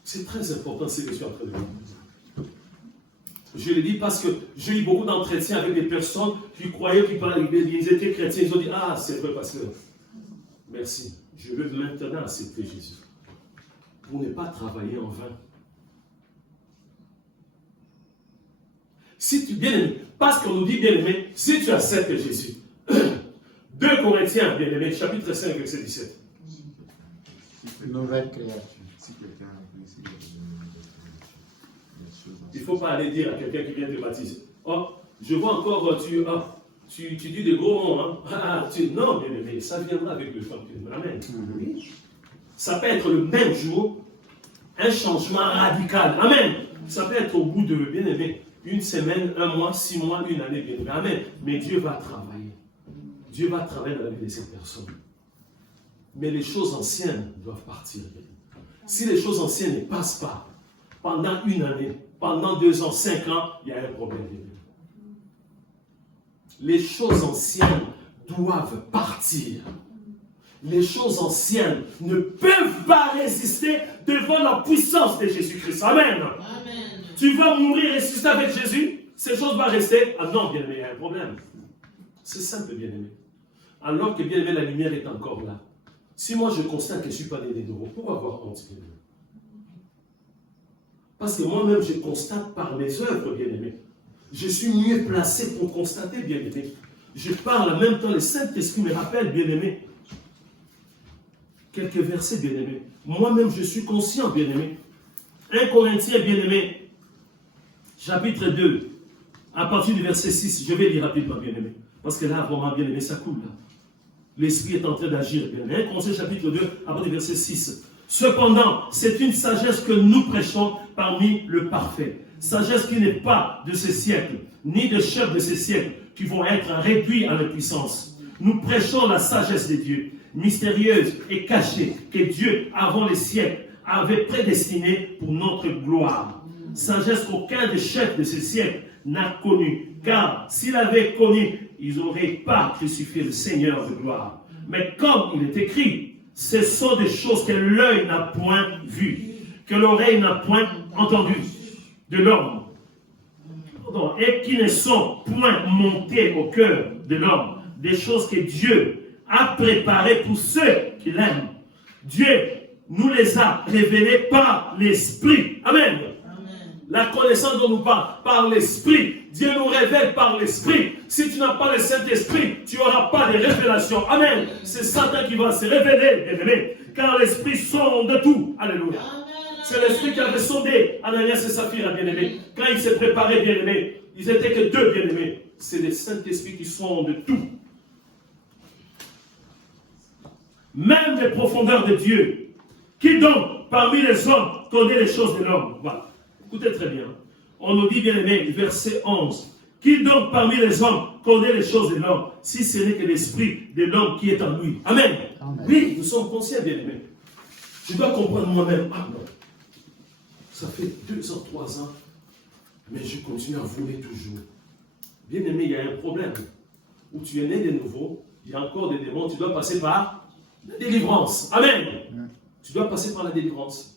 C'est très important ce que je suis en train de dire. Je le dis parce que j'ai eu beaucoup d'entretiens avec des personnes qui croyaient qu'ils étaient chrétiens. Ils ont dit, ah, c'est vrai, pasteur. Merci. Je veux maintenant accepter Jésus. Pour ne pas travailler en vain. Si tu bien-aimé, parce qu'on nous dit bien-aimé, si tu acceptes Jésus. 2 Corinthiens, bien-aimé, chapitre 5, verset 17. Une nouvelle créature. Il ne faut pas aller dire à quelqu'un qui vient te baptiser. Oh, je vois encore, tu dis des gros mots. Hein? Non, bien-aimé, ça viendra avec le temps. Amen. Ça peut être le même jour, un changement radical. Amen. Ça peut être au bout de, bien-aimé, 1 semaine, 1 mois, 6 mois, 1 année, bien-aimé. Amen. Mais Dieu va travailler. Dieu va travailler dans la vie de cette personne. Mais les choses anciennes doivent partir. Si les choses anciennes ne passent pas, pendant 1 année, pendant 2 ans, 5 ans, il y a un problème. Les choses anciennes doivent partir. Les choses anciennes ne peuvent pas résister devant la puissance de Jésus-Christ. Amen. Amen. Tu vas mourir et ressusciter avec Jésus, ces choses vont rester. Ah non, bien-aimé, il y a un problème. C'est simple, bien-aimé. Alors que, bien-aimé, la lumière est encore là. Si moi je constate que je ne suis pas né de nouveau, pourquoi avoir honte, bien-aimé? Parce que moi-même, je constate par mes œuvres, bien-aimé. Je suis mieux placé pour constater, bien-aimé. Je parle en même temps, le Saint-Esprit me rappelle, bien-aimé. Quelques versets, bien-aimé. Moi-même, je suis conscient, bien-aimé. 1 Corinthiens, bien-aimé, chapitre 2, à partir du verset 6, je vais lire rapidement, bien-aimé. Parce que là, vraiment, bien-aimé, ça coule, là. L'Esprit est en train d'agir, bien-aimé. 1 Corinthiens, chapitre 2, à partir du verset 6. Cependant, c'est une sagesse que nous prêchons parmi le parfait. Sagesse qui n'est pas de ce siècle, ni de chefs de ce siècle, qui vont être réduits à leur puissance. Nous prêchons la sagesse de Dieu, mystérieuse et cachée, que Dieu, avant les siècles, avait prédestinée pour notre gloire. Sagesse qu'aucun des chefs de ce siècle n'a connue, car s'il avait connu, ils n'auraient pas crucifié le Seigneur de gloire. Mais comme il est écrit, ce sont des choses que l'œil n'a point vues, que l'oreille n'a point entendues de l'homme, et qui ne sont point montées au cœur de l'homme, des choses que Dieu a préparées pour ceux qui l'aiment. Dieu nous les a révélées par l'Esprit. Amen. La connaissance dont nous parlons, par l'Esprit. Dieu nous révèle par l'Esprit. Si tu n'as pas le Saint-Esprit, tu n'auras pas de révélation. Amen. C'est Satan qui va se révéler, bien-aimé. Car l'Esprit sonde tout. Alléluia. C'est l'Esprit qui avait sondé Ananias et Saphira, bien-aimé. Quand ils se préparaient, bien-aimé, ils n'étaient que 2, bien-aimés. C'est le Saint-Esprit qui sonde tout. Même les profondeurs de Dieu. Qui donc, parmi les hommes, connaît les choses de l'homme? Voilà. Écoutez très bien. On nous dit, bien-aimé, verset 11. Qui donc parmi les hommes connaît les choses de l'homme, si ce n'est que l'esprit de l'homme qui est en lui? Amen. Amen. Oui, nous sommes conscients, bien-aimé. Je dois comprendre moi-même. Ah non. Ça fait 2 ans, 3 ans, mais je continue à voler toujours. Bien-aimé, il y a un problème. Où tu es né de nouveau, il y a encore des démons, tu dois passer par la délivrance. Amen. Tu dois passer par la délivrance.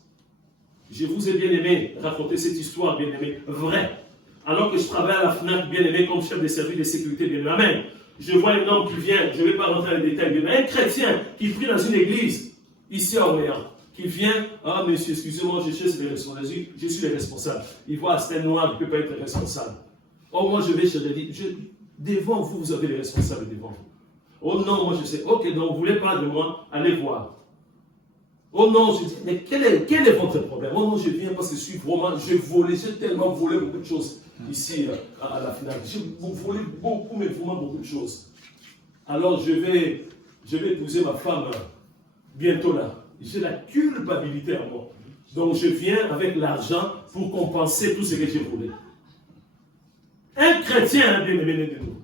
Je vous ai bien aimé raconter cette histoire, bien aimé, vraie. Alors que je travaille à la FNAC, bien aimé, comme chef de service de sécurité, bien aimé. Amen. Je vois un homme qui vient, je ne vais pas rentrer dans les détails, bien aimé, un chrétien qui prie dans une église, ici à Orléans, qui vient, ah monsieur, excusez-moi, je cherche les responsables, je suis le responsable. Il voit, c'est un noir, il ne peut pas être responsable. Oh, moi je vais chez lui, devant vous, vous avez les responsables devant vous. Oh non, moi je sais, ok, donc vous ne voulez pas de moi, allez voir. Oh non, je dis, mais quel est votre problème? Oh non, je viens parce que je suis vraiment, j'ai tellement volé beaucoup de choses ici à la finale. J'ai volé beaucoup, mais vraiment beaucoup de choses. Alors je vais épouser ma femme bientôt là. J'ai la culpabilité en moi. Donc je viens avec l'argent pour compenser tout ce que j'ai volé. Un chrétien, bien aimé, né de nouveau.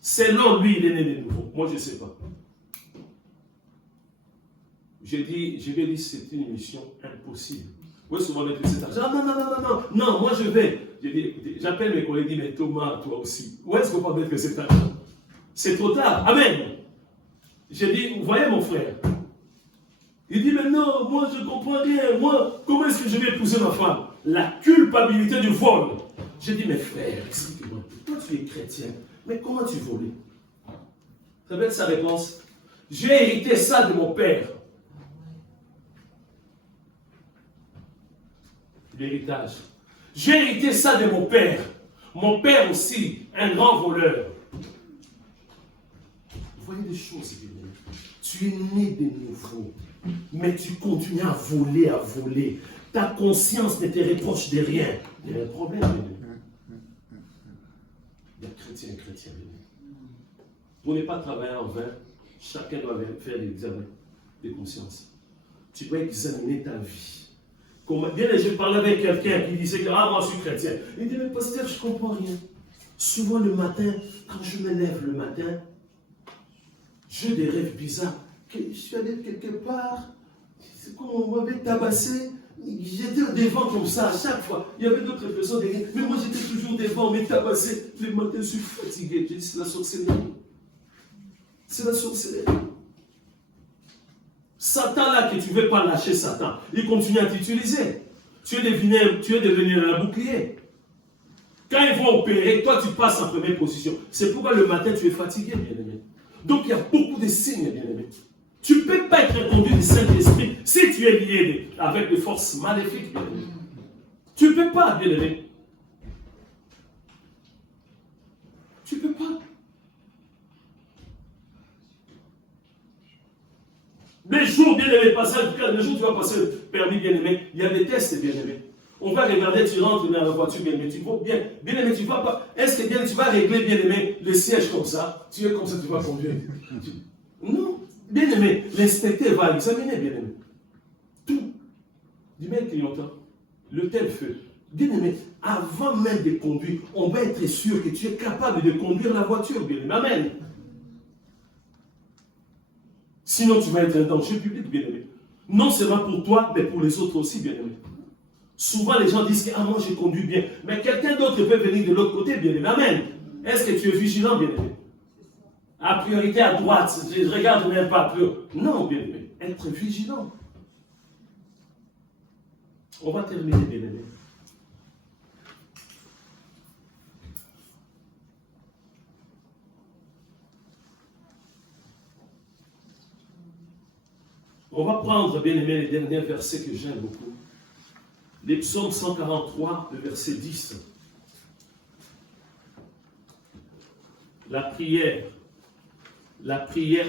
Selon lui, il est né de nouveau. Moi, je ne sais pas. Je vais dire, c'est une mission impossible. Où est-ce qu'on va mettre cet argent? Non, moi je vais. J'appelle mes collègues, je dis, mais Thomas, toi aussi, où est-ce qu'on va mettre cet argent? C'est trop tard. Amen. J'ai dit, vous voyez mon frère? Il dit, mais non, moi je ne comprends rien. Moi, comment est-ce que je vais épouser ma femme? La culpabilité du vol. J'ai dit, mais frère, explique-moi. Toi tu es chrétien, mais comment tu volais? Ça va être sa réponse. J'ai hérité ça de mon père. L'héritage. J'ai hérité ça de mon père. Mon père aussi, un grand voleur. Vous voyez des choses, bien. Tu es né de nouveau, mais tu continues à voler, à voler. Ta conscience ne te reproche de rien. Il y a un problème, bien. Il y a chrétien et chrétien, bien. Pour ne pas travailler en vain, chacun doit faire l'examen de conscience. Tu dois examiner ta vie. Bien, je parlais avec quelqu'un qui disait que moi je suis chrétien. Il dit, mais pasteur, je ne comprends rien. Souvent le matin, quand je me lève le matin, j'ai des rêves bizarres. Je suis allé quelque part, c'est comme on m'avait tabassé. J'étais devant comme ça à chaque fois. Il y avait d'autres personnes derrière, mais moi j'étais toujours devant, mais tabassé. Le matin, je suis fatigué. Je dis, c'est la sorcellerie. C'est la sorcellerie. Satan là, que tu ne veux pas lâcher Satan, il continue à t'utiliser. Tu es devenu un bouclier. Quand ils vont opérer, toi tu passes en première position. C'est pourquoi le matin tu es fatigué, bien-aimé. Donc il y a beaucoup de signes, bien-aimé. Tu ne peux pas être conduit du Saint-Esprit si tu es lié avec des forces maléfiques, bien-aimé. Tu ne peux pas, bien-aimé. Tu ne peux pas. Les jours, bien-aimé, le jour où tu vas passer le permis, bien-aimé, il y a des tests, bien-aimé. On va regarder, tu rentres dans la voiture, bien-aimé, tu vas bien, bien-aimé, tu vas pas. Est-ce que bien, tu vas régler, bien-aimé, le siège comme ça? Tu es comme ça, tu vas conduire. Non, bien-aimé, l'inspecteur va examiner, bien-aimé. Tout. Du même clignotant, le tel feu. Bien-aimé, avant même de conduire, on va être sûr que tu es capable de conduire la voiture, bien-aimé. Amen. Sinon, tu vas être un danger public, bien-aimé. Non seulement pour toi, mais pour les autres aussi, bien-aimé. Souvent, les gens disent que moi, je conduis bien. Mais quelqu'un d'autre peut venir de l'autre côté, bien-aimé. Amen. Est-ce que tu es vigilant, bien-aimé? À priorité à droite, je ne regarde même pas plus haut. Non, bien-aimé. Être vigilant. On va terminer, bien-aimé. On va prendre, bien aimé, les derniers versets que j'aime beaucoup. Les psaumes 143, le verset 10. La prière.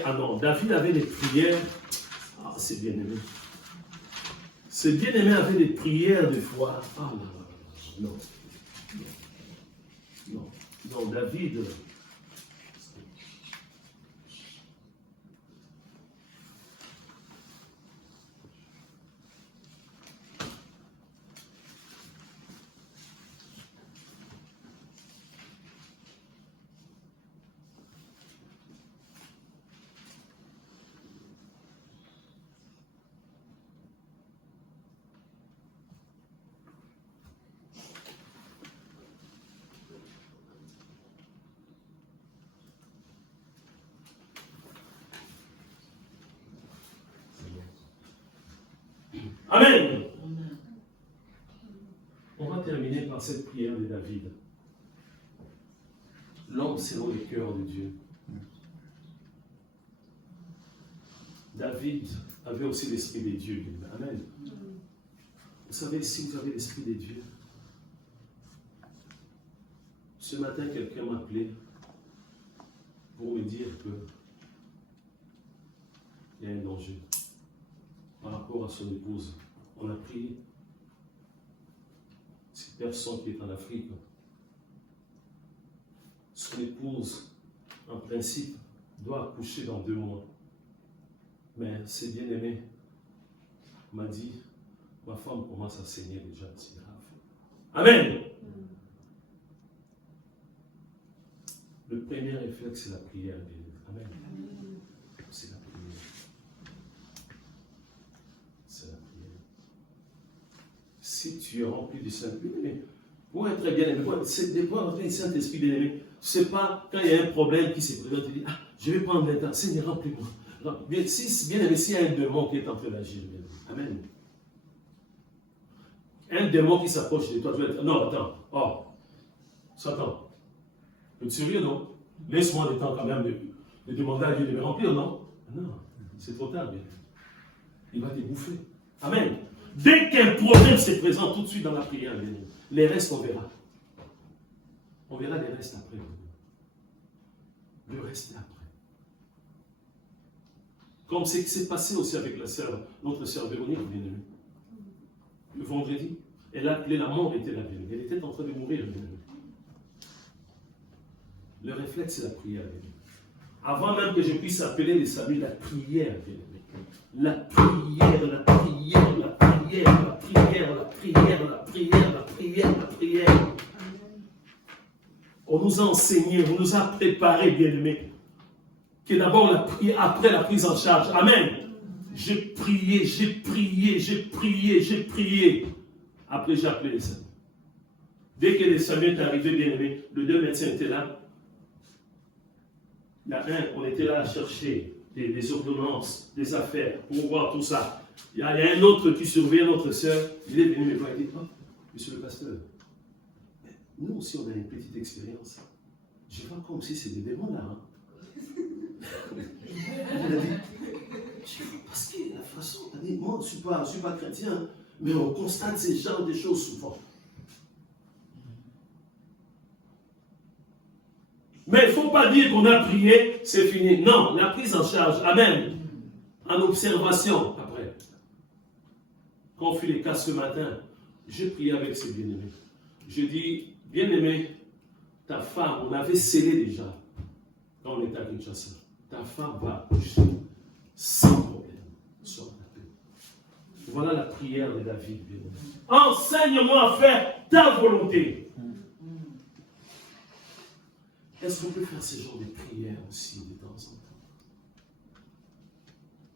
Ah non, David avait des prières. Ah, c'est bien aimé. Ce bien aimé avait des prières de foi. Ah non, non, David. Amen. On va terminer par cette prière de David. L'homme selon le cœur de Dieu. David avait aussi l'esprit de Dieu. Amen. Vous savez, si vous avez l'esprit de Dieu, ce matin, quelqu'un m'a appelé pour me dire qu'il y a un danger. par rapport à son épouse. On a prié. Cette personne qui est en Afrique, son épouse, en principe, doit accoucher dans 2 mois. Mais c'est bien aimé. M'a dit, ma femme commence à saigner déjà. C'est grave. Amen. Le premier réflexe, c'est la prière. Amen. C'est la prière. C'est la prière. Si tu es rempli du Saint-Esprit, pour être bien aimé, c'est des fois rempli du Saint-Esprit bien aimé. Ce n'est pas quand il y a un problème qui se présente, tu dis, ah, je vais prendre le temps, Seigneur, remplis-moi. Bien, s'il y a un démon qui est en train d'agir, amen. Un démon qui s'approche de toi, tu vas dire, non, attends, oh, Satan, tu es sérieux, non? Laisse-moi le temps quand même de demander à Dieu de me remplir, non? Non, c'est trop tard, bien. Il va te bouffer. Amen. Dès qu'un problème se présente tout de suite dans la prière, bien, les restes, on verra. On verra les restes après. Le reste est après. Comme ce qui s'est passé aussi avec la sœur, notre sœur Véronique, bien-aimée. Le vendredi, elle a appelé la mort, était là, bien-aimée. Elle était en train de mourir, bien-aimée. Le réflexe, c'est la prière, bien-aimée. Avant même que je puisse appeler les saluts, la prière, bien-aimée. La prière, la prière, la prière, la prière, la prière, la prière, la prière, la prière. On nous a enseigné, on nous a préparé, bien-aimés, que d'abord la prière, après la prise en charge. Amen. J'ai prié, j'ai prié, j'ai prié, j'ai prié. Après, j'ai appelé les saints. Dès que les saints est arrivé, bien-aimés, les 2 médecins étaient là. Il y a un, on était là à chercher des ordonnances, des affaires, pour voir tout ça. Il y a un autre qui surveillait notre sœur. Il est venu me voir et dit, oh, monsieur le pasteur, nous aussi, on a une petite expérience. Je vois comme si c'est des démons là. Hein? Il a dit, parce que la façon, moi, je ne suis pas chrétien, mais on constate ces genres de choses souvent. Mais il ne faut pas dire qu'on a prié, c'est fini. Non, la prise en charge, amen. En observation, après. Quand on fait les cas ce matin, j'ai prié avec ces bien-aimés. Je dis, bien-aimé, ta femme, on avait scellé déjà, quand on était à Kinshasa. Ta femme va accoucher sans problème. Sur la paix. Voilà la prière de David, bien-aimé. Enseigne-moi à faire ta volonté. Est-ce qu'on peut faire ce genre de prière aussi de temps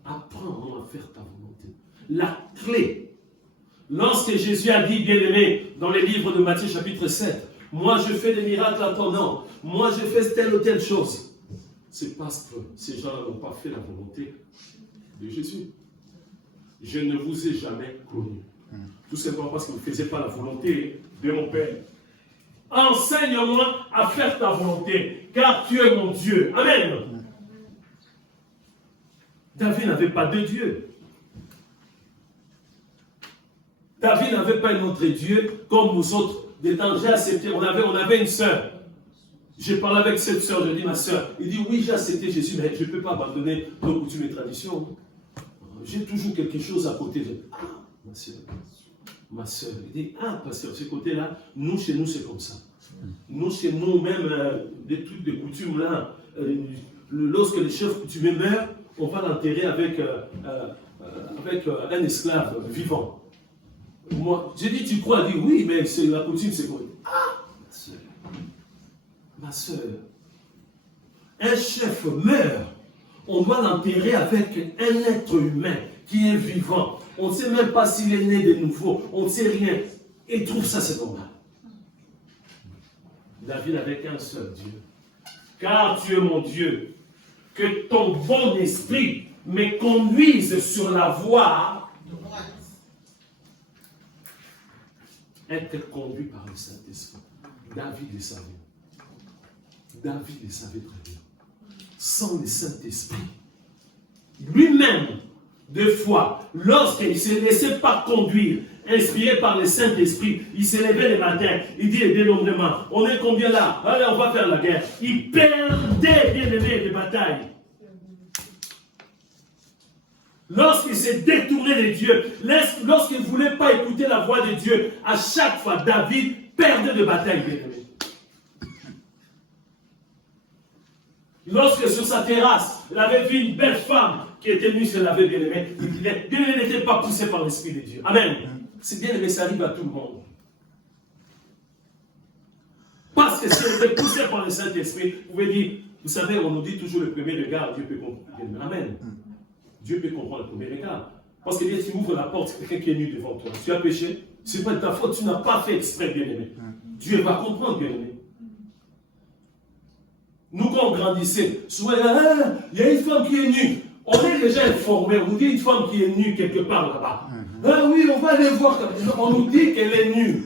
en temps? Apprends à faire ta volonté. La clé. Lorsque Jésus a dit, bien-aimé, dans les livres de Matthieu chapitre 7, moi je fais des miracles à ton nom, moi je fais telle ou telle chose. C'est parce que ces gens-là n'ont pas fait la volonté de Jésus. Je ne vous ai jamais connu. Tout simplement parce que vous ne faisiez pas la volonté de mon Père. Enseigne-moi à faire ta volonté, car tu es mon Dieu. Amen. David n'avait pas de Dieu. David n'avait pas un autre Dieu comme nous autres. Des temps, j'ai accepté. On avait une sœur. J'ai parlé avec cette sœur, je dis ma sœur. Il dit oui, j'ai accepté Jésus, mais je ne peux pas abandonner nos coutumes et traditions. J'ai toujours quelque chose à côté de. Ah, ma sœur. Il dit ah, pasteur, ce côté-là, nous, chez nous, c'est comme ça. Nous, chez nous, même des trucs de coutumes là, lorsque le chef coutumier meurt, on va l'enterrer avec un esclave vivant. Moi, j'ai dit, tu crois? Elle dit, oui, mais c'est la coutume, c'est quoi? Ah, ma soeur, un chef meurt, on doit l'enterrer avec un être humain qui est vivant. On ne sait même pas s'il est né de nouveau, on ne sait rien. Et trouve ça, c'est normal. David n'avait qu'un seul Dieu. Car tu es mon Dieu, que ton bon esprit me conduise sur la voie. Être conduit par le Saint-Esprit. David le savait. David le savait très bien. Sans le Saint-Esprit, lui-même, deux fois, lorsqu'il ne se laissait pas conduire, inspiré par le Saint-Esprit, il se levait le matin, il dit dénombrement, on est combien là? Allez, on va faire la guerre. Il perdait, bien aimé, des batailles. Lorsqu'il s'est détourné de Dieu, lorsqu'il ne voulait pas écouter la voix de Dieu, à chaque fois, David perdait de bataille, bien-aimé. Lorsque sur sa terrasse, il avait vu une belle femme qui était venue se laver, bien-aimé, bien-aimé n'était pas poussé par l'Esprit de Dieu. Amen. C'est bien-aimé, ça arrive à tout le monde. Parce que si on était poussé par le Saint-Esprit, vous pouvez dire, vous savez, on nous dit toujours le premier regard, Dieu peut comprendre. Amen. Dieu peut comprendre le premier regard. Parce que bien, tu ouvres la porte, quelqu'un qui est nu devant toi. Tu as péché, ce n'est pas de ta faute, tu n'as pas fait exprès, bien-aimé. Dieu va comprendre, bien-aimé. Nous, quand on grandissait, souvent, il y a une femme qui est nue. On est déjà informé, on nous dit une femme qui est nue quelque part là-bas. Ah oui, on va aller voir. On nous dit qu'elle est nue.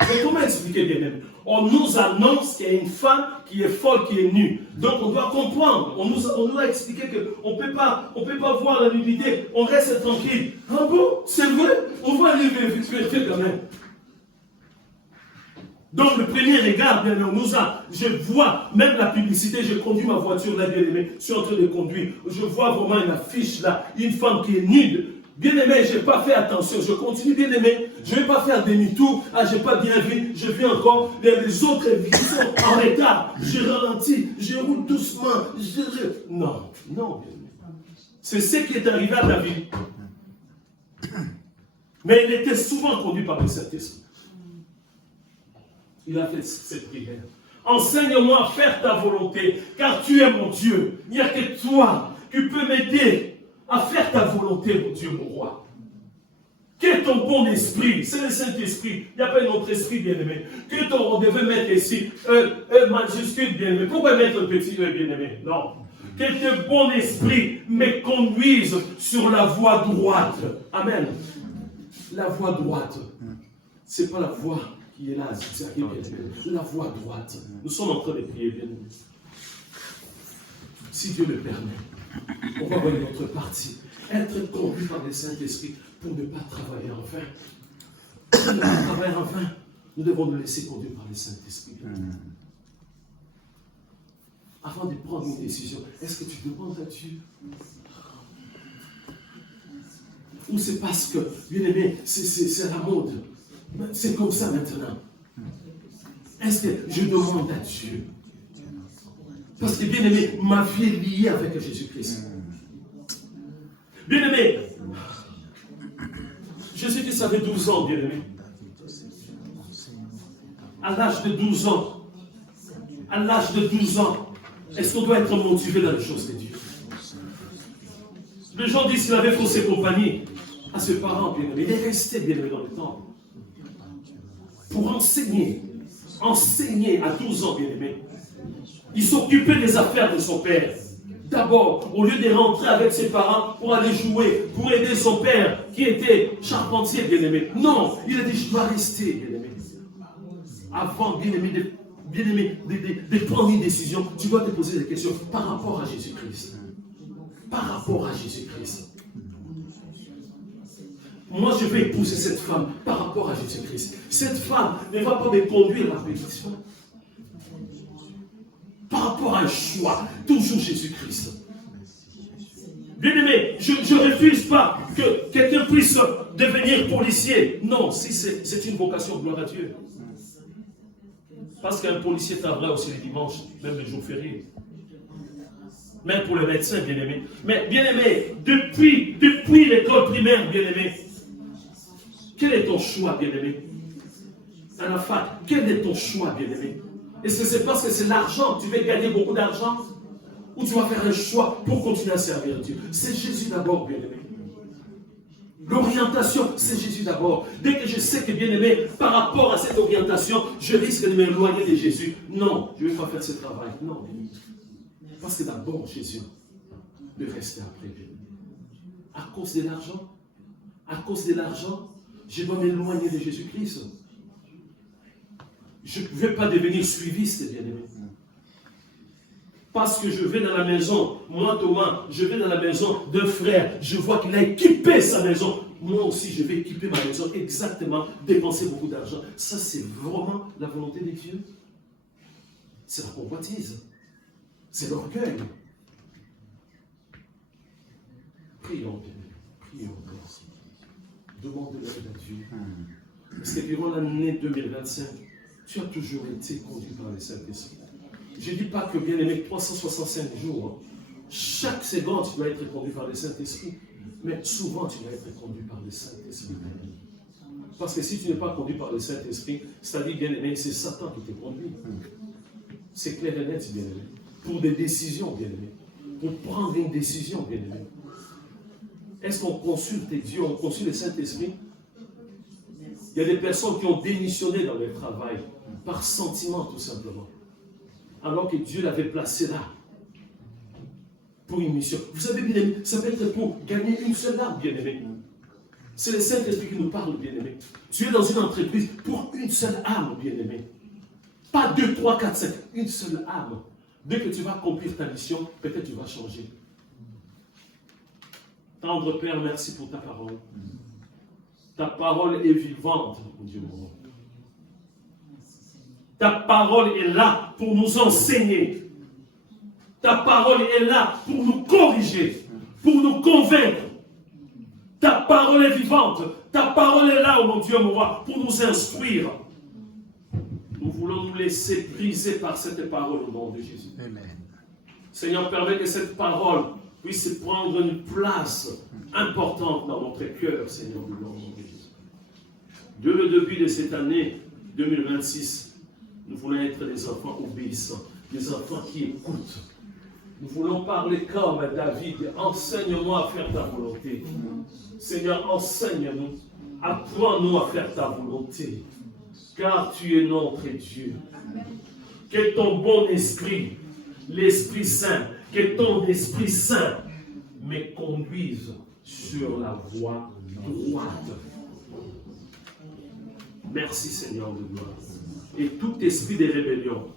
Mais comment expliquer, bien-aimé? On nous annonce qu'il y a une femme qui est folle, qui est nue. Donc on doit comprendre. On nous a expliqué qu'on ne peut pas voir la nudité. On reste tranquille. Ah bon? C'est vrai? On va aller vérifier quand même. Donc le premier regard, bien aimé, je vois, même la publicité, je conduis ma voiture là, bien aimé, je suis en train de conduire. Je vois vraiment une affiche là, une femme qui est nude. Bien aimé, je n'ai pas fait attention, je continue bien aimé, je ne vais pas faire demi-tour, je n'ai pas bien vu, je vis encore, les autres qui sont en retard, je ralentis, je roule doucement, Non, non, bien aimé. C'est ce qui est arrivé à David. Mais il était souvent conduit par le Saint-Esprit. Il a fait cette prière. Enseigne-moi à faire ta volonté, car tu es mon Dieu. Il n'y a que toi qui peux m'aider à faire ta volonté, mon Dieu, mon roi. Que ton bon esprit, c'est le Saint-Esprit, il n'y a pas un autre esprit, bien-aimé. Que ton, on devait mettre ici, majuscule, bien-aimé. Pourquoi mettre un petit bien-aimé? Non. Que ton bon esprit me conduise sur la voie droite. Amen. La voie droite. Ce n'est pas la voie qui est là, la voie droite. Nous sommes en train de prier, bien aimé. Si Dieu le permet, on va voir une autre partie. Être conduit par le Saint-Esprit pour ne pas travailler en vain. Pour ne pas travailler en vain, nous devons nous laisser conduire par le Saint-Esprit. Avant de prendre une décision, est-ce que tu demandes à Dieu? Ou c'est parce que, bien aimé, c'est la mode. C'est comme ça maintenant. Est-ce que je demande à Dieu? Parce que, bien aimé, ma vie est liée avec Jésus-Christ. Bien aimé, Jésus-Christ avait 12 ans, bien aimé. À l'âge de 12 ans, est-ce qu'on doit être motivé dans les choses de Dieu? Les gens disent qu'il avait faussé compagnie à ses parents, bien aimé. Il est resté, bien aimé, dans le temple. Pour enseigner à 12 ans, bien aimé. Il s'occupait des affaires de son père. D'abord, au lieu de rentrer avec ses parents pour aller jouer, pour aider son père qui était charpentier, bien aimé. Non, il a dit, je dois rester, bien aimé. Avant, bien aimé, de prendre une décision, tu dois te poser des questions par rapport à Jésus-Christ. Par rapport à Jésus-Christ. Moi, je vais épouser cette femme par rapport à Jésus-Christ. Cette femme ne va pas me conduire à la perdition. Par rapport à un choix, toujours Jésus-Christ. Bien aimé, je ne refuse pas que quelqu'un puisse devenir policier. Non, si c'est une vocation, gloire à Dieu. Parce qu'un policier travaillera aussi les dimanches, même les jours fériés. Même pour les médecins, bien aimé. Mais bien aimé, depuis l'école primaire, bien aimé, quel est ton choix, bien aimé? À la fac, quel est ton choix, bien aimé? Est-ce que c'est parce que c'est l'argent, tu veux gagner beaucoup d'argent? Ou tu vas faire un choix pour continuer à servir Dieu? C'est Jésus d'abord, bien aimé. L'orientation, c'est Jésus d'abord. Dès que je sais que, bien aimé, par rapport à cette orientation, je risque de m'éloigner de Jésus. Non, je ne vais pas faire ce travail. Non, bien aimé. Parce que d'abord, Jésus, de rester après, bien aimé. À cause de l'argent, je dois m'éloigner de Jésus-Christ. Je ne vais pas devenir suiviste, bien aimé. Parce que je vais dans la maison, moi Thomas, je vais dans la maison d'un frère, je vois qu'il a équipé sa maison. Moi aussi, je vais équiper ma maison exactement, dépenser beaucoup d'argent. Ça, c'est vraiment la volonté de Dieu. C'est la convoitise. C'est l'orgueil. Prions, bien-aimés. Prions. Demande l'aide à Dieu. Parce que durant l'année 2025, tu as toujours été conduit par le Saint-Esprit. Je ne dis pas que, bien-aimé, 365 jours, chaque seconde, tu dois être conduit par le Saint-Esprit. Mais souvent, tu dois être conduit par le Saint-Esprit. Parce que si tu n'es pas conduit par le Saint-Esprit, c'est-à-dire, bien-aimé, c'est Satan qui te conduit. C'est clair et net, bien-aimé. Pour des décisions, bien-aimé. Pour prendre une décision, bien-aimé. Est-ce qu'on consulte Dieu, on consulte le Saint-Esprit? Il y a des personnes qui ont démissionné dans leur travail par sentiment, tout simplement. Alors que Dieu l'avait placé là pour une mission. Vous savez, bien-aimé, ça peut être pour gagner une seule âme, bien-aimé. C'est le Saint-Esprit qui nous parle, bien-aimé. Tu es dans une entreprise pour une seule âme, bien-aimé. Pas 2, 3, 4, 5. Une seule âme. Dès que tu vas accomplir ta mission, peut-être tu vas changer. Tendre Père, merci pour ta parole. Ta parole est vivante, mon Dieu mon roi. Ta parole est là pour nous enseigner. Ta parole est là pour nous corriger, pour nous convaincre. Ta parole est vivante. Ta parole est là, oh mon Dieu mon roi, pour nous instruire. Nous voulons nous laisser briser par cette parole au nom de Jésus. Amen. Seigneur, permets que cette parole puisse prendre une place importante dans notre cœur, Seigneur, au nom de Jésus. Dès le début de cette année 2026, nous voulons être des enfants obéissants, des enfants qui écoutent. Nous voulons parler comme David. Enseigne-moi à faire ta volonté. Seigneur, enseigne-nous. Apprends-nous à faire ta volonté. Car tu es notre Dieu. Que ton bon esprit, l'Esprit Saint, que ton Esprit Saint me conduise sur la voie droite. Merci Seigneur de gloire. Et tout esprit de rébellion,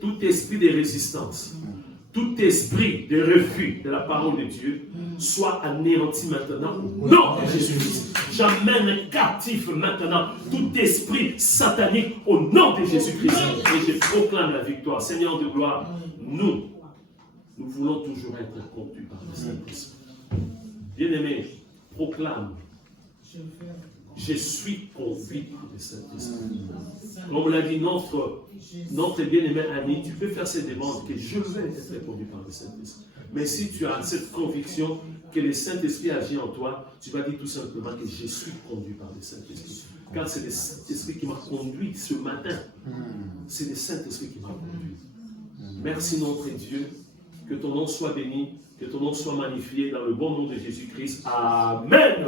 tout esprit de résistance, tout esprit de refus de la parole de Dieu soit anéanti maintenant au nom de Jésus-Christ. J'amène captif maintenant tout esprit satanique au nom de Jésus-Christ. Et je proclame la victoire. Seigneur de gloire, nous voulons toujours être conduits par le Saint-Esprit. Bien-aimé, proclame. Je suis conduit par le Saint-Esprit. Comme l'a dit notre bien-aimé ami, tu peux faire cette demande que je vais être conduit par le Saint-Esprit. Mais si tu as cette conviction que le Saint-Esprit agit en toi, tu vas dire tout simplement que je suis conduit par le Saint-Esprit. Car c'est le Saint-Esprit qui m'a conduit ce matin. C'est le Saint-Esprit qui m'a conduit. Merci notre Dieu. Que ton nom soit béni, que ton nom soit magnifié dans le bon nom de Jésus-Christ. Amen.